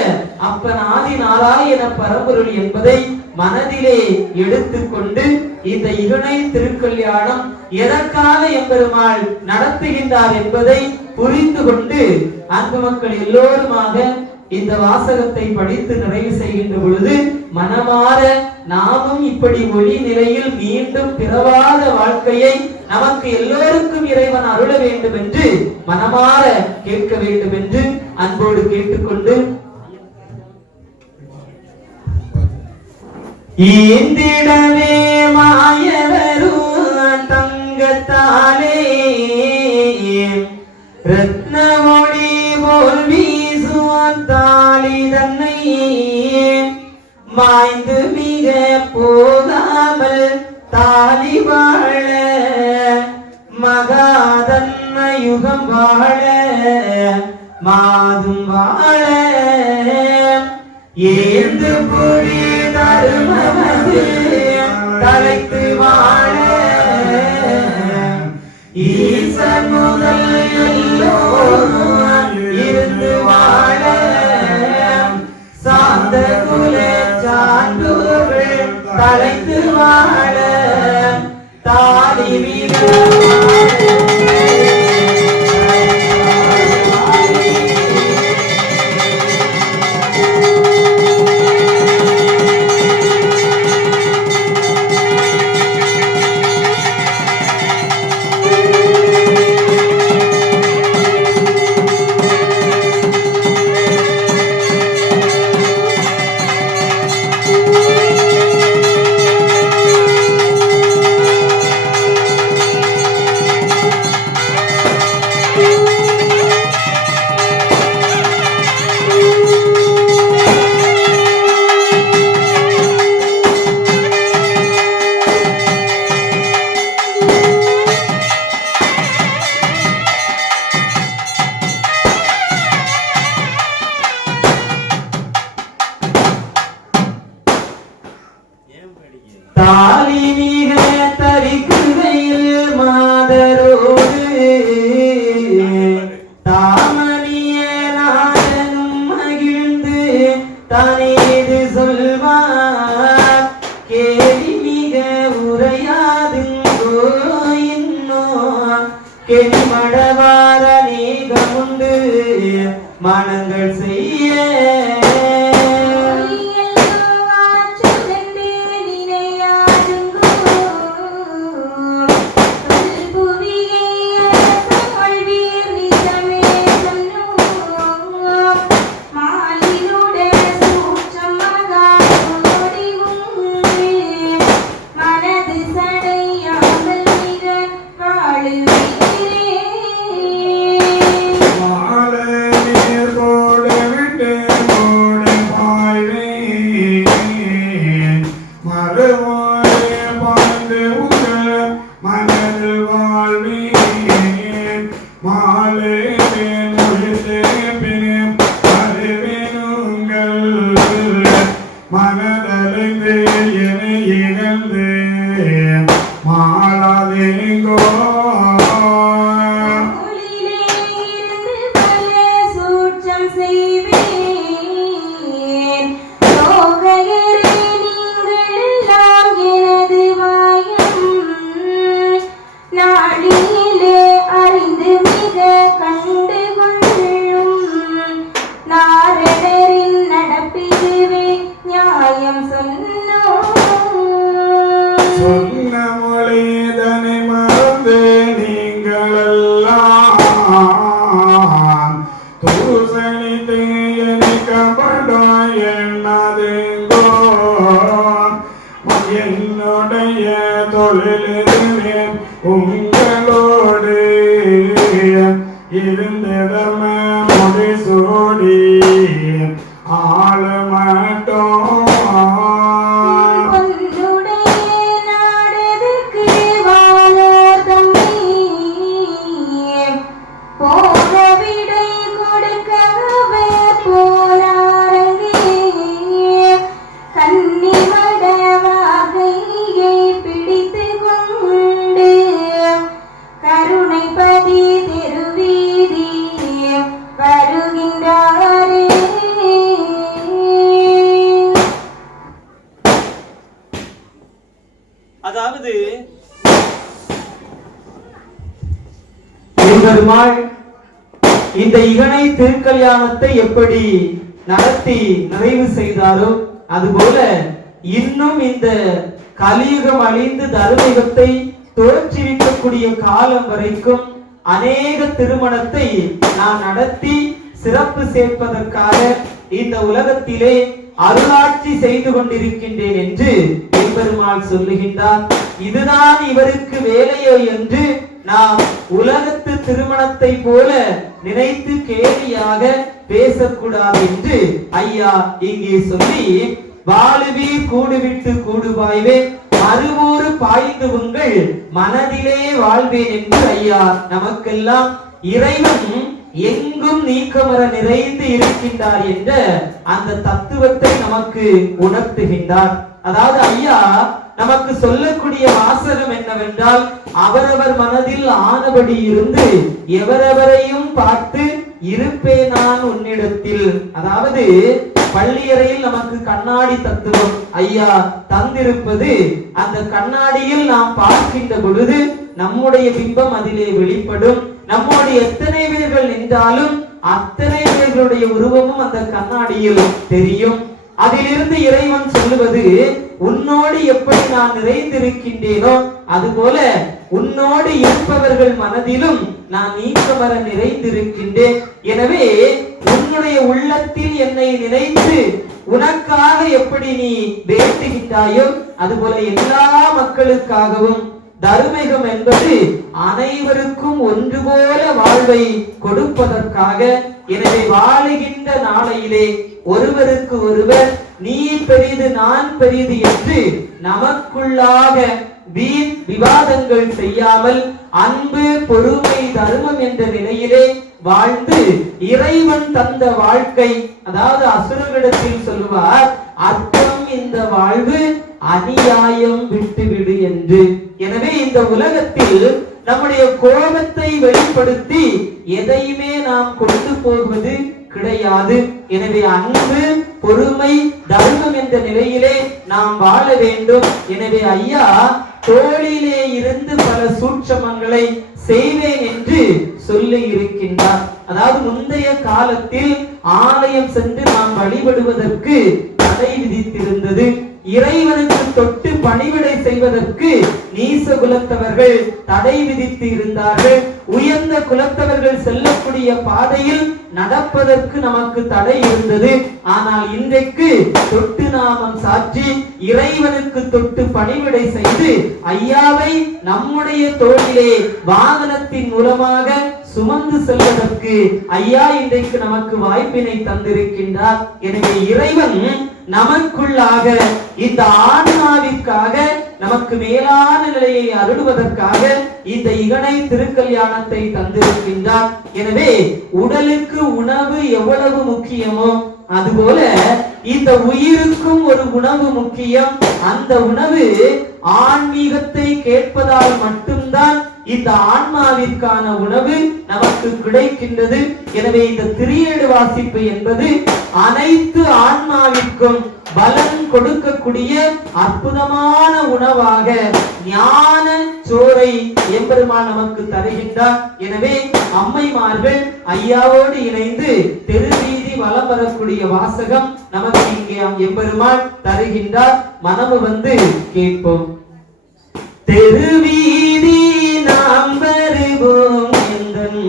அப்பன் ஆதி நாராயண பரம்பொருள் என்பதை மனதிலே எடுத்துக்கொண்டு இந்த இகனை திருக்கல்யாணம் எதற்காக எம்பெருமாள் நடத்துகின்றார் என்பதை புரிந்து கொண்டு அன்பு மக்கள் எல்லோருமாக இந்த வாசகத்தை படித்து நிறைவு செய்கின்ற பொழுது மனமாற நாமும் இப்படி ஒளி நிலையில் மீண்டும் பிறவாத வாழ்க்கையை நமக்கு எல்லோருக்கும் இறைவன் அருள வேண்டும் என்று மனமாற கேட்க வேண்டும் என்று அன்போடு கேட்டுக்கொண்டு, ஈந்திடவே மாயவரும் தங்கத்தாலே ரத்ன ஒளி போல் வீசும் தாலி தன்னை மாய்ந்து மிக போகாமல் தாலி வாழ மகாதன்ம யுகம் வாழ மாதும் வாழ ஏந்து புவி தருமமது தலைத்து வாழ ஈசன் முதல் எல்லோரும் இருந்து வாழ சாந்த குல தாமணிய நாடனும் மகிழ்ந்து தானேது சொல்வார் கேலி மிக உரையாதுங்கோ இன்னோ கெளிமடவார அநேகமுண்டு மனங்கள் செய்ய மனதறிந்து என இழந்து மாளாதேங்கோ சொன்ன மொழிதனை மறந்து நீங்களெல்லாம் தூசணித்து எனக்கப்படோ என்னதுங்கோ என்னுடைய தொழிலே உங்களோடு இருந்து தர்ம முடிசூடி ஆள மாட்டோம் அதாவது பெருமாள் இந்த இகனை திருக்கல்யாணத்தை எப்படி நடத்தி நிறைவு செய்தாரோ அதுபோல இன்னும் இந்த கலியுகம் அழிந்து தர்மயுகத்தை தோற்றுவிக்கக்கூடிய காலம் வரைக்கும் அநேக திருமணத்தை நான் நடத்தி சிறப்பு சேர்ப்பதற்காக இந்த உலகத்திலே அருளாட்சி செய்து கொண்டிருக்கின்றேன் என்று பெருமாள் சொல்லுகின்றார். இதுதான் இவருக்கு வேலையோ என்று நாம் உலகத்து திருமணத்தை போல நினைத்து கேலியாக பேசக்கூடாது என்று ஐயா இங்கே சொல்லி வாழுவீர் கூடுவிட்டு கூடுபாய்வே மறுவூறு பாய்ந்து உங்கள் மனதிலே வாழ்வேன் என்று ஐயா நமக்கெல்லாம் இறைவன் எங்கும் நீக்கமர நிறைந்து இருக்கின்றார் என்ற அந்த தத்துவத்தை நமக்கு உணர்த்துகின்றார். அதாவது ஐயா நமக்கு சொல்லக்கூடிய வாசகம் என்னவென்றால் அவரவர் மனதில் ஆனபடி இருந்து எவரவரையும் பார்த்து இருப்பேன் நான் உன்னிடத்தில். அதாவது பள்ளியறையில் நமக்கு கண்ணாடி தத்துவம் ஐயா தந்திருப்பது அந்த கண்ணாடியில் நாம் பார்க்கின்ற பொழுது நம்முடைய பிம்பம் அதிலே வெளிப்படும். நம்முடைய எத்தனை பேர்கள் நின்றாலும் அத்தனை பேர்களுடைய உருவமும் அந்த கண்ணாடியில் தெரியும். அதிலிருந்து இறைவன் சொல்லுவது உன்னோடு எப்படி நான் நிறைந்திருக்கின்றேனோ அதுபோல உன்னோடு இருப்பவர்கள் மனதிலும் நான் நீக்கமர நிறைந்திருக்கின்றேன். எனவே உன்னுடைய உள்ளத்தில் என்னை நினைத்து உனக்காக எப்படி நீ வேண்டுகின்றாயோ அதுபோல எல்லா மக்களுக்காகவும் தர்மயுகம் என்பது அனைவருக்கும் ஒன்று போல வாழ்வை கொடுப்பதற்காக. எனவே வாழுகின்ற நாளையிலே ஒருவருக்கு ஒருவர் நீ பெரிது நான் பெரிது என்று நமக்குள்ளாக வீண் விவாதங்கள் செய்யாமல் அன்பு பொறுமை தர்மம் என்ற நிலையிலே வாழ்ந்து இறைவன் தந்த வாழ்க்கை, அதாவது அசுரர்களிடத்தில் சொல்லுவார் அர்த்தம் இந்த வாழ்வு அநியாயம் விட்டுவிடு என்று. எனவே இந்த உலகத்தில் நம்முடைய கோபத்தை வெளிப்படுத்தி எதையுமே நாம் கொண்டு போவது கிடையாது. எனவே அன்பு, பொறுமை, தர்மம் என்ற நிலையிலே நாம் வாழ வேண்டும். எனவே ஐயா தோளிலே இருந்து பல சூட்சமங்களை செய்வேன் என்று சொல்லி இருக்கின்றார். அதாவது முந்தைய காலத்தில் ஆலயம் சென்று நாம் வழிபடுவதற்கு தடை விதித்திருந்தது. இறைவனுக்கு தொட்டு பணிவிடை செய்வதற்கு நீச குலத்தவர்கள் தடை விதித்து இருந்தார்கள். உயர்ந்த குலத்தவர்கள் செல்லக்கூடிய பாதையில் நடப்பதற்கு நமக்கு தடை இருந்தது. ஆனால் இன்றைக்கு தொட்டு நாமம் சாற்றி இறைவனுக்கு தொட்டு பணிவிடை செய்து ஐயாவை நம்முடைய தோளிலே வாகனத்தின் மூலமாக சுமந்து செல்வதற்கு ஐயா இன்றைக்கு நமக்கு வாய்ப்பினை தந்திருக்கின்றார். எனவே இறைவன் நமக்குள்ளாக இந்த ஆன்மாவிற்காக நமக்கு மேலான நிலையை அருள்வதற்காக இந்த இகனை திருக்கல்யாணத்தை தந்திருக்கின்றார். எனவே உடலுக்கு உணவு எவ்வளவு முக்கியமோ அதுபோல இந்த உயிருக்கும் ஒரு உணவு முக்கியம். அந்த உணவு ஆன்மீகத்தை கேட்பதால் மட்டும்தான் இந்த ஆன்மாவிற்கான உணவு நமக்கு கிடைக்கின்றது. எனவே இந்த திரியேடு வாசிப்பு என்பது அனைத்து ஆன்மாவிற்கும் பலன் கொடுக்கக்கூடிய அற்புதமான உணவாக ஞான சோரை எம்பெருமான் நமக்கு தருகின்றார். எனவே அம்மைமார்கள் ஐயாவோடு இணைந்து தெருவீதி வலம் வரக்கூடிய வாசகம் நமக்கு இங்கே எம்பெருமான் தருகின்றார். மனமு வந்து கேட்போம். தெருவீதி நாம் வருவோம் எந்தன்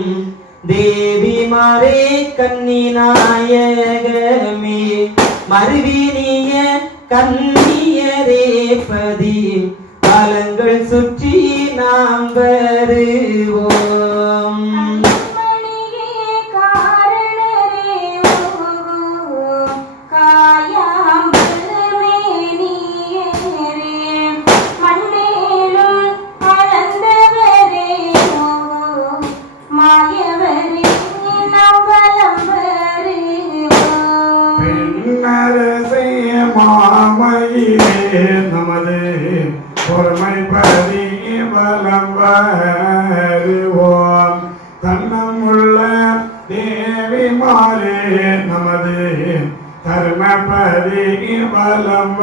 தேவிமாரே கன்னி நாயகமே மறுவினிய கன்னியரே பதி காலங்கள் சுற்றி நாம் வருவோம். நமது பொறுமை பதி வலம் வருவோம். தன்னமுள்ள தேவி மாலே நமது தர்மபதி வலம்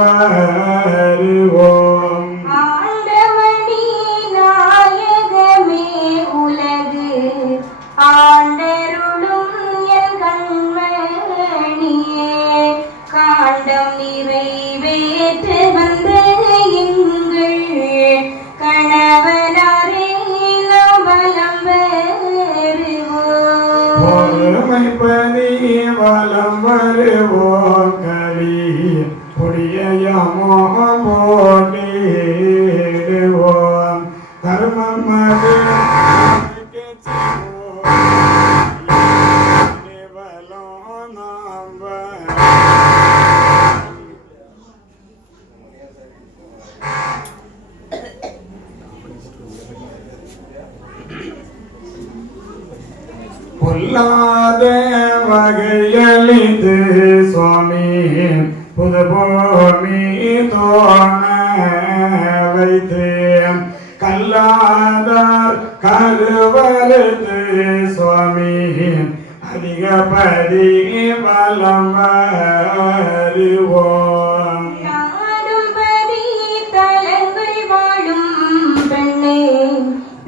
வருவோம். ஆண்டவனி நாயகமே உலகு ஆண்டருளும் என் கண்மணியே காண்டம் நிறைவேற்ற வந்த எங்கள் கணவனாரே வலம் வருவோம். பொறுமைப்பதி வலம் வருவோம். கலி பொடியமோ போட்டிடுவோம். தர்மம் அது பொல்லாத வகையளித்து சுவாமி புதுபூமி தோண வைத்து கல்லாதார் கருவறுத்து சுவாமி அதிகபதி வலம் வருவோம்.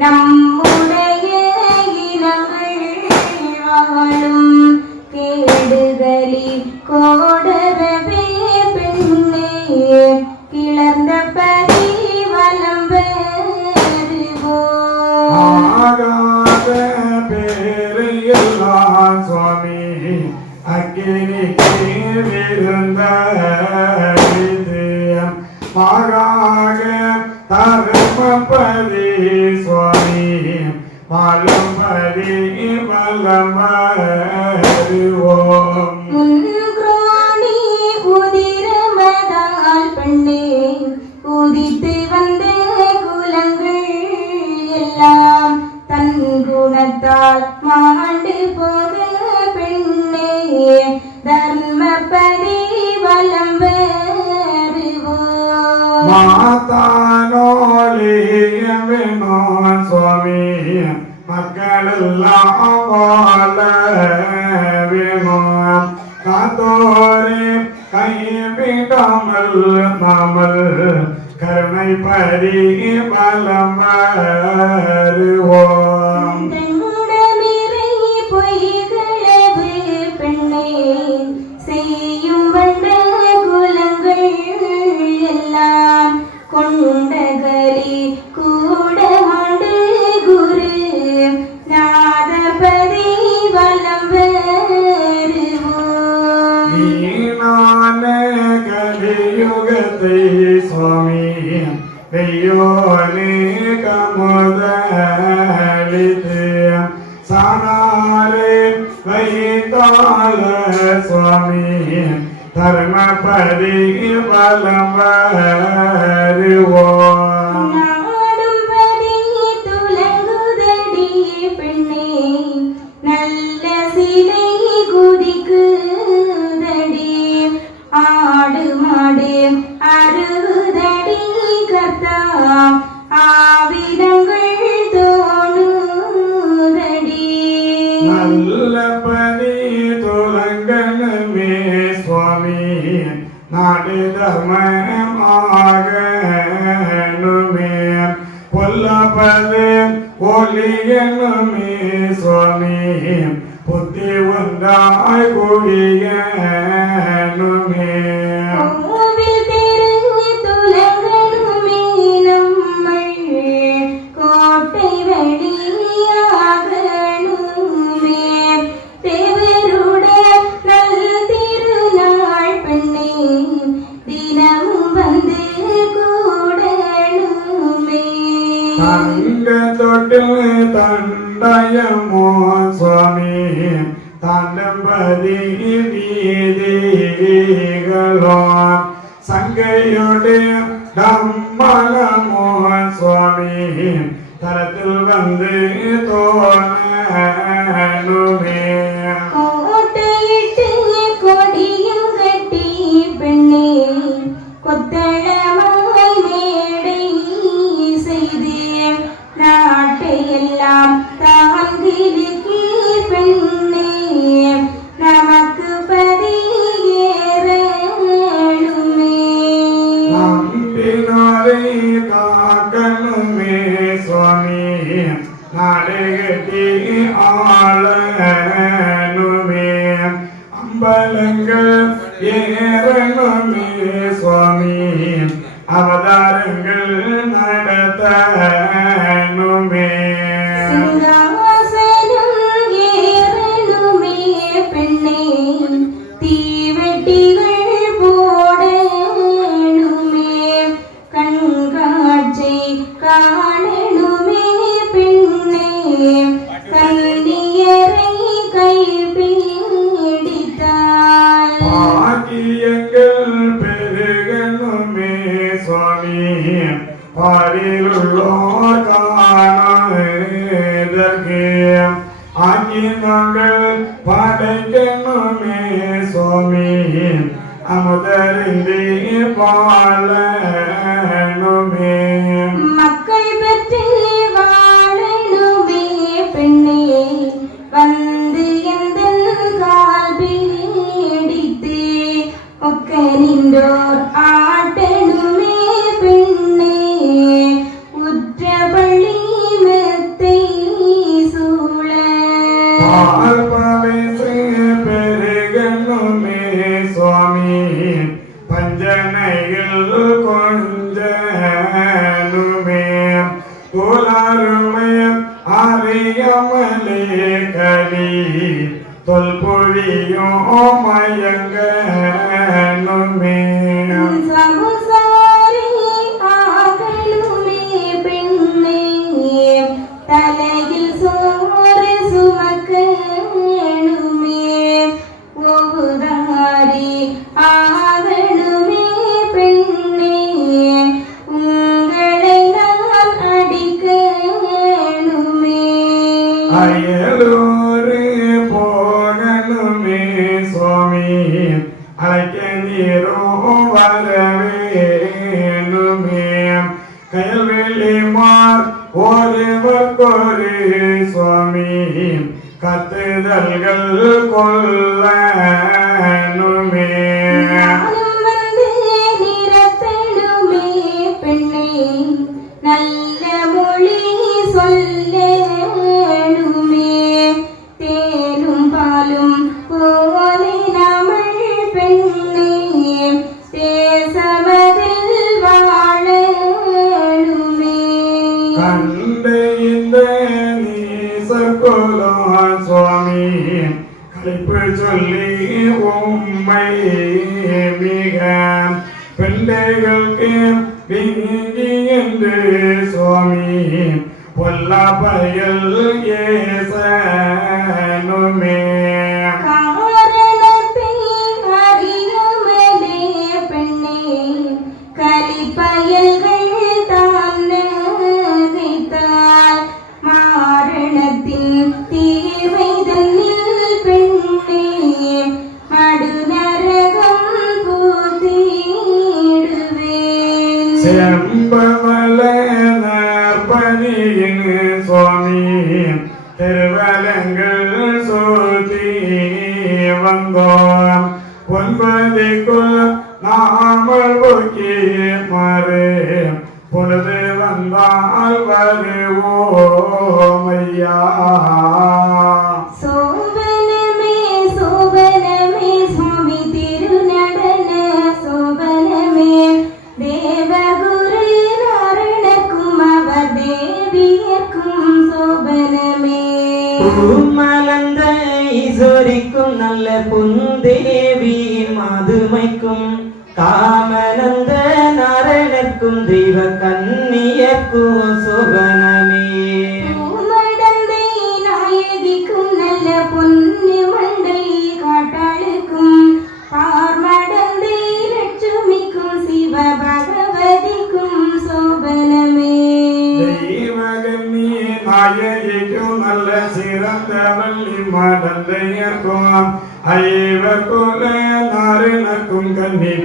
நம்முடைய இனங்கள் வாழும் கேடுகளில் கோடரவே பெண்ணே கிளர்ந்த பதி வலம் வருவோம். ஆகாத பேரையெல்லாம் சுவாமி அக்கினிக்கு விருந்த மாறாக தர்மபதி சுவாமி மாலும்பதி வலம் வருவோம். முன்குரோணி உதிரமதால் பெண்ணே உதித்து வந்த குலங்கள் எல்லாம் தன் குணத்தால் மாண்டு போக பெண்ணே தர்மபதி வலம் வருவோம். மாதானோலியவினோ சுவாமி வேணும் காத்தோரே கைவிடாமல் நாமல் கருணை பரி பலம் வருவோம் தன்னுடமிறை பொய்களவு பெண்ணே செய்யும் வண்ட குலங்கள் எல்லாம் கொண்டகலி கூட ஆண்டு குரு நாதபதி வலம் வருவோம் நீனான கலியுகத்தை சுவாமி வெய்யோனே கமுதளித்து சானாரே வைத்தாள சுவாமி தர்மபதி பலம் வருவோம் நாடும்படி துலங்குதடி பெண்ணே நல்ல சிலை குதிக்குதடி ஆடு மாடு அருகுதடி கர்த்தா ஆவிதங்கள் தோணுதடி நல்ல பதி துலங்கனமே சுவாமி நாடு தர்மமாகனுமே பொல்லபது ஒளியனுமே சுவாமி புத்தி ஒன்றாய் குழியனுமே கோவில் தெரு துலங்கனுமே நம்மை கோட்டை வெளியாகணுமே தேவருட நல் திருநாள் பெண்ணே தினமும் வந்து கூடணுமே தங்க தொட்டில் தண்டயமோ சுவாமி தாண்டம்பதி வீதிகளோ சங்கையோடு தம்மலமோ சுவாமி தரத்தில் வந்து தோணுமே கோட்டையிட்டு கொடியும் கட்டி பெண்ணே கொத்தளமாய் மேடை செய்து நாட்டையெல்லாம் தாங்கிலுக்கி பெண்ணே நமக்கு பதியேறணுமே நம்பினாரை காக்கணுமே சுவாமி நாடு கட்டி ஆளனுமே அம்பலங்கள் ஏறணுமே சுவாமி அவதாரங்கள் நடத்தணுமே சிங்காசனம் ஏறணுமே பெண்ணே தீவெட்டிகள் போடணுமே கண்காட்சி காணணுமே பெண்ணே கண்ணியரை கைப்பிடித்தாள் பாக்கியங்கள் பெருகணுமே சுவாமி பாரிலுள்ளோர் காணதற்கு ஆக்கினங்கள் படைக்கணுமே சுவாமி அமுதறிந்தி பாலனுமே மக்கள் பெற்று வாழணுமே பெண்ணே வந்து எந்த கால் பீடித்து ஒக்க நின்றோர் ஆட்டணுமே பெண்ணே உற்ற பள்ளி மெத்தை சூழ பார்ப்பவேசு பெருகணுமே சுவாமி பஞ்சனையில் கொஞ்சனுமே தோலாருமே அறியமலே கலி தொல்பொழியோ மயங்கனுமே சமுசாரி ஆகணுமே பெண்ணே தலையில் சோறு சுமக்கணுமே ஒவ்வொரு ஆகணுமே பெண்ணே உங்களை நான் அடிக்கணுமே அயலூரு போகணுமே சுவாமி அழைக்க நீரோ வரவேணுமே கயல்வெளி மார் ஒருவர் கோரு சுவாமி கத்துதல்கள் கொள்ளனுமே நானும் வந்து நிறத்தனுமே பெண்ணே நல்ல மொழி சொல்லணுமே தேனும் பாலும் போலே தமிழ் பெண்ணே தேசமதில் வாழணுமே கண்ட இந்த நீசகுலோ சுவாமி கழிப்பு சொல்லி உம்மை மிக பெண்டைகளுக்கு விங்கி என்று சுவாமி பொல்லா பயல் ஏசனுமே காரணத்தை அறியாமலே பெண்ணே கலிப்பயல்கள் தாம் நகைத்தால் மாரணத்தின் தீவை தன்னில் பெண்ணே மடுநரகம் பூத்திடுவேன் செம்பமல நற்பணியின் சுவாமி திருவலங்கள் சோதி வந்தோம் பொன்பதிக்குள் நாமல் போக்கி மாறு பொழுது வந்தால் வருவோம் ஐயா சோபனமே சோபனமே சுவாமி திருநடன சோபனமே தேவகுரு நாரணக்கும் அவர் தேவியர்க்கும் சோபனமே பூமலர்ந்த ஈஸ்வரிக்கும் நல்ல பொந்தேவி மாதுமைக்கும் காமனந்த நாரணர்க்கும் தெய்வ கன்னியர்க்கும் சோபனமே பூமடந்தை நாயகிக்கும் நல்ல பொன்னு மண்டை காட்டாளுக்கும் பார்மடந்தை லட்சுமிக்கும் சிவ பகவதிக்கும் சோபனமே தெய்வகன்னி நாயகிக்கும் நல்ல சிறந்த வள்ளி மடந்தையர்க்கும் ஐவர்குல நாரணக்கும் கன்னி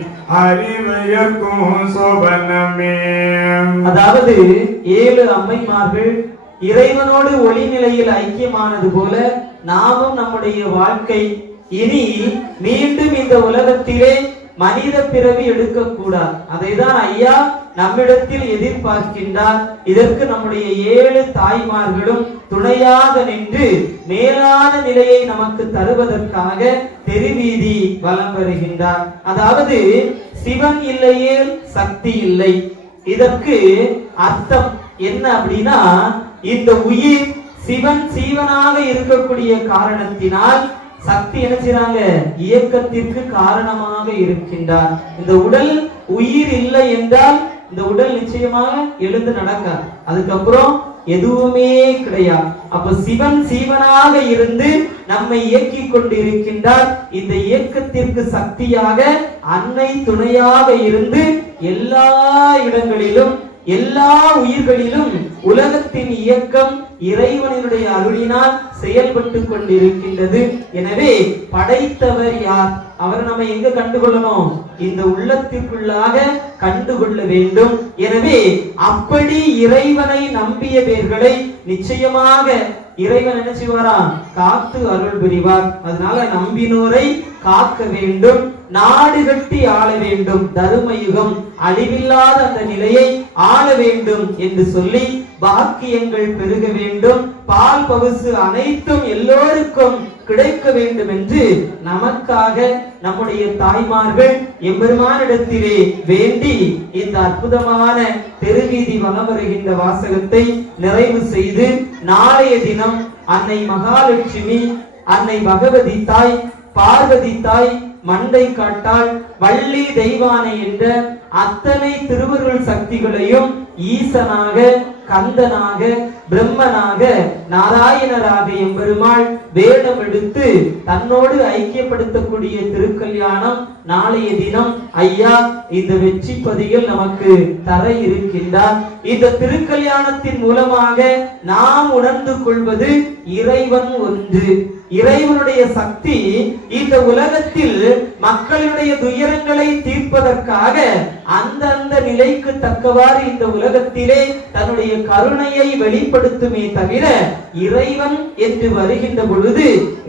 அறிவையர்க்கும் சோபனமே அதாவது 7 அம்மைமார்கள் இறைவனோடு ஒளி நிலையில் ஐக்கியமானது போல நாமும் நம்முடைய வாழ்க்கை இனி மீண்டும் இந்த உலகத்திலே மனித பிறவி எடுக்கக்கூடாது. அதைதான் ஐயா நம்மிடத்தில் எதிர்பார்க்கின்றார். இதற்கு நம்முடைய 7 தாய்மார்களும் துணையாக நின்று மேலான நிலையை நமக்கு தருவதற்காக தெருவீதி வலம் வருகின்றார். அதாவது சிவன் இல்லையே சக்தி இல்லை. இதற்கு அர்த்தம் என்ன அப்படின்னா, இந்த உயிர் சிவன் சீவனாக இருக்கக்கூடிய காரணத்தினால் சக்தி என்ன செய்றாங்க, இயக்கத்திற்கு காரணமாக இருக்கின்றார். இந்த உடல் உயிர் இல்லை என்றால் இந்த உடல் நிச்சயமாக எழுந்து நடக்காது. அதுக்கப்புறம் எதுவுமே கிடையாது. அப்ப சிவன் சீவனாக இருந்து நம்மை இயக்கி கொண்டு இருக்கின்றார். இந்த இயக்கத்திற்கு சக்தியாக அன்னை துணையாக இருந்து எல்லா இடங்களிலும் எல்லா உயிர்களிலும் உலகத்தின் இயக்கம் இறைவனுடைய அருளினால் செயல்பட்டு கொண்டிருக்கின்றது. எனவே படைத்தவர் யார்? அவர் நம்ம எங்க கண்டுகொள்ளணும்? இந்த உள்ளத்திற்குள்ளாக கண்டுகொள்ள வேண்டும். எனவே அப்படி இறைவனை நம்பிய பேர்களை நிச்சயமாக இறைவன் என்ன செய்வாரா? காத்து அருள் புரிவார். அதனால நம்பினோரை காக்க வேண்டும், நாடு கட்டி ஆள வேண்டும், தரும யுகம் அழிவில்லாத அந்த நிலையை ஆள வேண்டும் என்று சொல்லி பாக்கியங்கள் பெருக வேண்டும், பால் பவுசு அனைத்தும் எல்லோருக்கும் கிடைக்க வேண்டும் என்று நமக்காக நம்முடைய தாய்மார்கள் எம்பெருமானிடத்திலே வேண்டி இந்த அற்புதமான தெருவீதி வலம் வருகின்ற வாசகத்தை நிறைவு செய்து, நாளைய தினம் அன்னை மகாலட்சுமி, அன்னை பகவதி தாய், பார்வதி தாய், மண்டை காட்டாள், வள்ளி தெய்வானை என்ற அத்தனை திருவருள் சக்திகளையும் ஈசனாக, கந்தனாக, பிரம்மனாக, நாராயணராக எம்பெருமாள் வேடம் எடுத்து தன்னோடு ஐக்கியப்படுத்தக்கூடிய திருக்கல்யாணம் நாளைய தினம் ஐயா இந்த வெற்றி பதியில் நமக்கு தர இருக்கின்றார். இந்த திருக்கல்யாணத்தின் மூலமாக நாம் உணர்ந்து கொள்வது இறைவன் ஒன்று, இறைவனுடைய சக்தி இந்த உலகத்தில் மக்களுடைய துயரங்களை தீர்ப்பதற்காக அந்தந்த நிலைக்கு தக்கவாறு இந்த உலகத்திலே தன்னுடைய கருணையை வெளிப்படுத்துமே தவிர இறைவன் என்று வருகின்ற பொழுது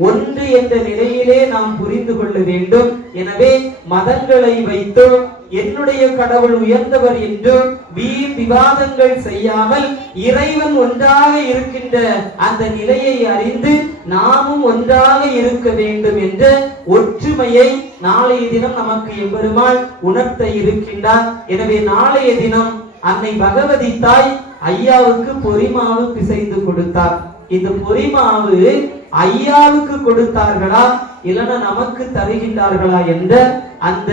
ஒன்று என்ற நிலையிலே நாம் புரிந்து கொள்ள வேண்டும். எனவே மதங்களை வைத்தோ என்னுடைய கடவுள் உயர்ந்தவர் என்று வீண் விவாதங்கள் செய்யாமல் இறைவன் ஒன்றாக இருக்கின்ற அந்த நிலையை அறிந்து நாமும் ஒன்றாக இருக்க வேண்டும் என்ற ஒற்றுமையை நாளைய தினம் நமக்கு எம்பெருமாள் உணர்த்த இருக்கின்றார். எனவே நாளைய தினம் அன்னை பகவதி தாய் ஐயாவுக்கு பொறிமாவு பிசைந்து கொடுத்தார். இந்த பொறிமாவு ஐயாவுக்கு கொடுத்தார்களா இல்லைன்னா நமக்கு தருகின்றார்களா என்ற அந்த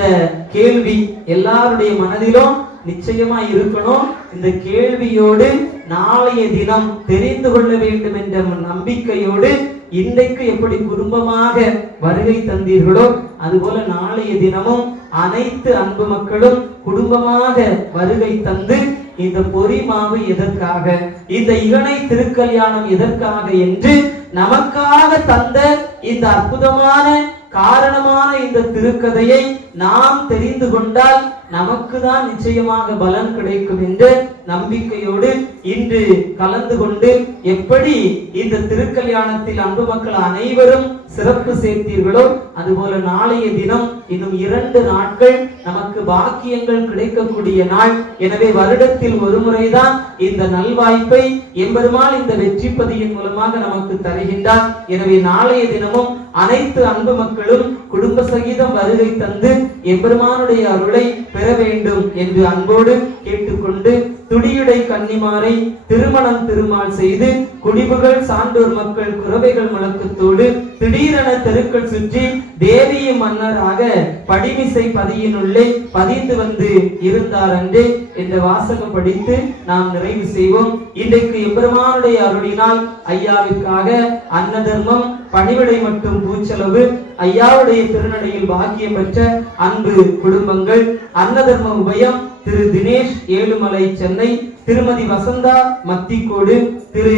கேள்வி எல்லாருடைய மனதிலும் நிச்சயமா இருக்கணும். இந்த கேள்வியோடு நாளைய தினம் தெரிந்து கொள்ள வேண்டும் என்ற நம்பிக்கையோடு இன்றைக்கு எப்படி குடும்பமாக வருகை தந்தீர்களோ அதுபோல நாளைய தினமும் அனைத்து அன்பு மக்களும் குடும்பமாக வருகை தந்து இந்த பொறிமாவு எதற்காக, இந்த இகனை திருக்கல்யாணம் எதற்காக என்று நமக்காக தந்த இந்த அற்புதமான காரணமான இந்த திருக்கதையை நாம் தெரிந்து கொண்டால் நமக்கு தான் நிச்சயமாக பலன் கிடைக்கும் என்ற நம்பிக்கையோடு இன்று கலந்து கொண்டு எப்படி இந்த திருக்கல்யாணத்தில் அன்பு மக்கள் அனைவரும் சிறப்பு சேர்த்தீர்களோ அதுபோல நாளைய தினம் இன்னும் 2 நாட்கள் நமக்கு பாக்கியங்கள் கிடைக்கக்கூடிய நாள். எனவே வருடத்தில் ஒரு முறைதான் இந்த நல்வாய்ப்பை எம்பெருமாள் இந்த வெற்றிப்பதியின் மூலமாக நமக்கு தருகின்றார். எனவே நாளைய தினமும் அனைத்து அன்பு மக்களும் குடும்ப சகிதம் வருகை தந்து எம்பெருமானுடைய அருளை பெற வேண்டும் என்று அன்போடு கேட்டுக்கொண்டு துடியுடை கன்னிமாரை திருமணம் திருமால் செய்து குடிபுகள் சான்றோர் மக்கள் குறவைகள் முழக்கத்தோடு திடீரென தெருக்கள் சுற்றி தேவியும் மன்னராக படிமிசை பதியினுள்ளே பதிந்து வந்து இருந்தார் அன்றே என்ற வாசகம் படித்து நாம் நிறைவு செய்வோம். இன்றைக்கு எம்பெருமானுடைய அருளினால் ஐயாவிற்காக அன்ன தர்மம் பணிவிடை மற்றும் பூச்செலவு ஐயாவுடைய திருநடையில் பாக்கியம் பெற்ற அன்பு குடும்பங்கள் அன்ன தர்ம உபயம் திரு தினேஷ் ஏழுமலை சென்னை, திருமதி வசந்தா மத்திக்கோடு, திரு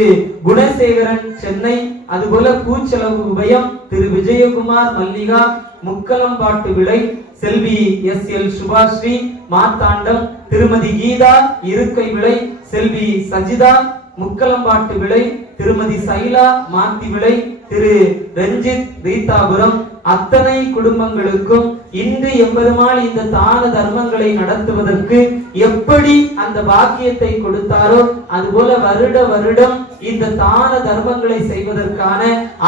குணசேகரன் சென்னை, அதுபோல பூச்செலவு உபயம் திரு விஜயகுமார் மல்லிகா முக்கலம்பாட்டு விளை, செல்வி SL சுபாஸ்ரீ மார்த்தாண்டம், திருமதி கீதா இருக்கை விளை, செல்வி சஜிதா முக்கலம்பாட்டு விளை, திருமதி சைலா மாத்தி விளை, திரு ரஞ்சித் ரீதாபுரம் அத்தனை குடும்பங்களுக்கும் இன்று எம்பெருமாள் இந்த தான தர்மங்களை நடத்துவதற்கு எப்படி அந்த பாக்கியத்தை கொடுத்தாரோ அதுபோல வருட வருடம் இந்த தான தர்மங்களை செய்வதற்கான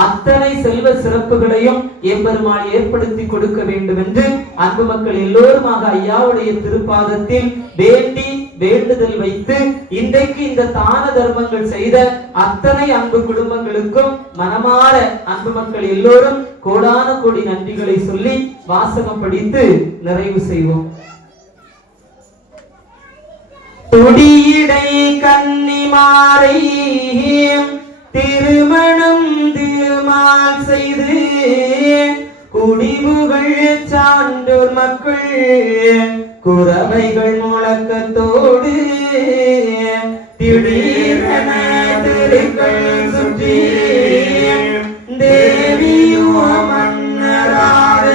அத்தனை செல்வ சிறப்புகளையும் எம்பெருமாள் ஏற்படுத்தி கொடுக்க வேண்டும் என்று அன்பு மக்கள் எல்லோருமாக ஐயாவுடைய திருப்பாதத்தில் வேண்டி வேண்டுதல் வைத்து இன்றைக்கு இந்த தான தர்மங்கள் செய்த அத்தனை அன்பு குடும்பங்களுக்கும் மனமாற அன்பு மக்கள் எல்லோரும் கோடான கோடி நன்றிகளை சொல்லி வாசகம் படித்து நிறைவு செய்வோம். துடியிடை கன்னிமாரை திருமணம் திருமால் செய்து குடிபுகள் சான்றோர் மக்கள் குறவைகள் முழக்கத்தோடு திடீரென திருக்கள் சுற்றி தேவியோ மன்னராக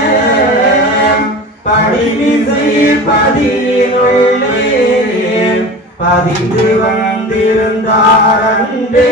படிமிசை பதியினுள்ளே பதிந்து வந்திருந்தார் அன்றே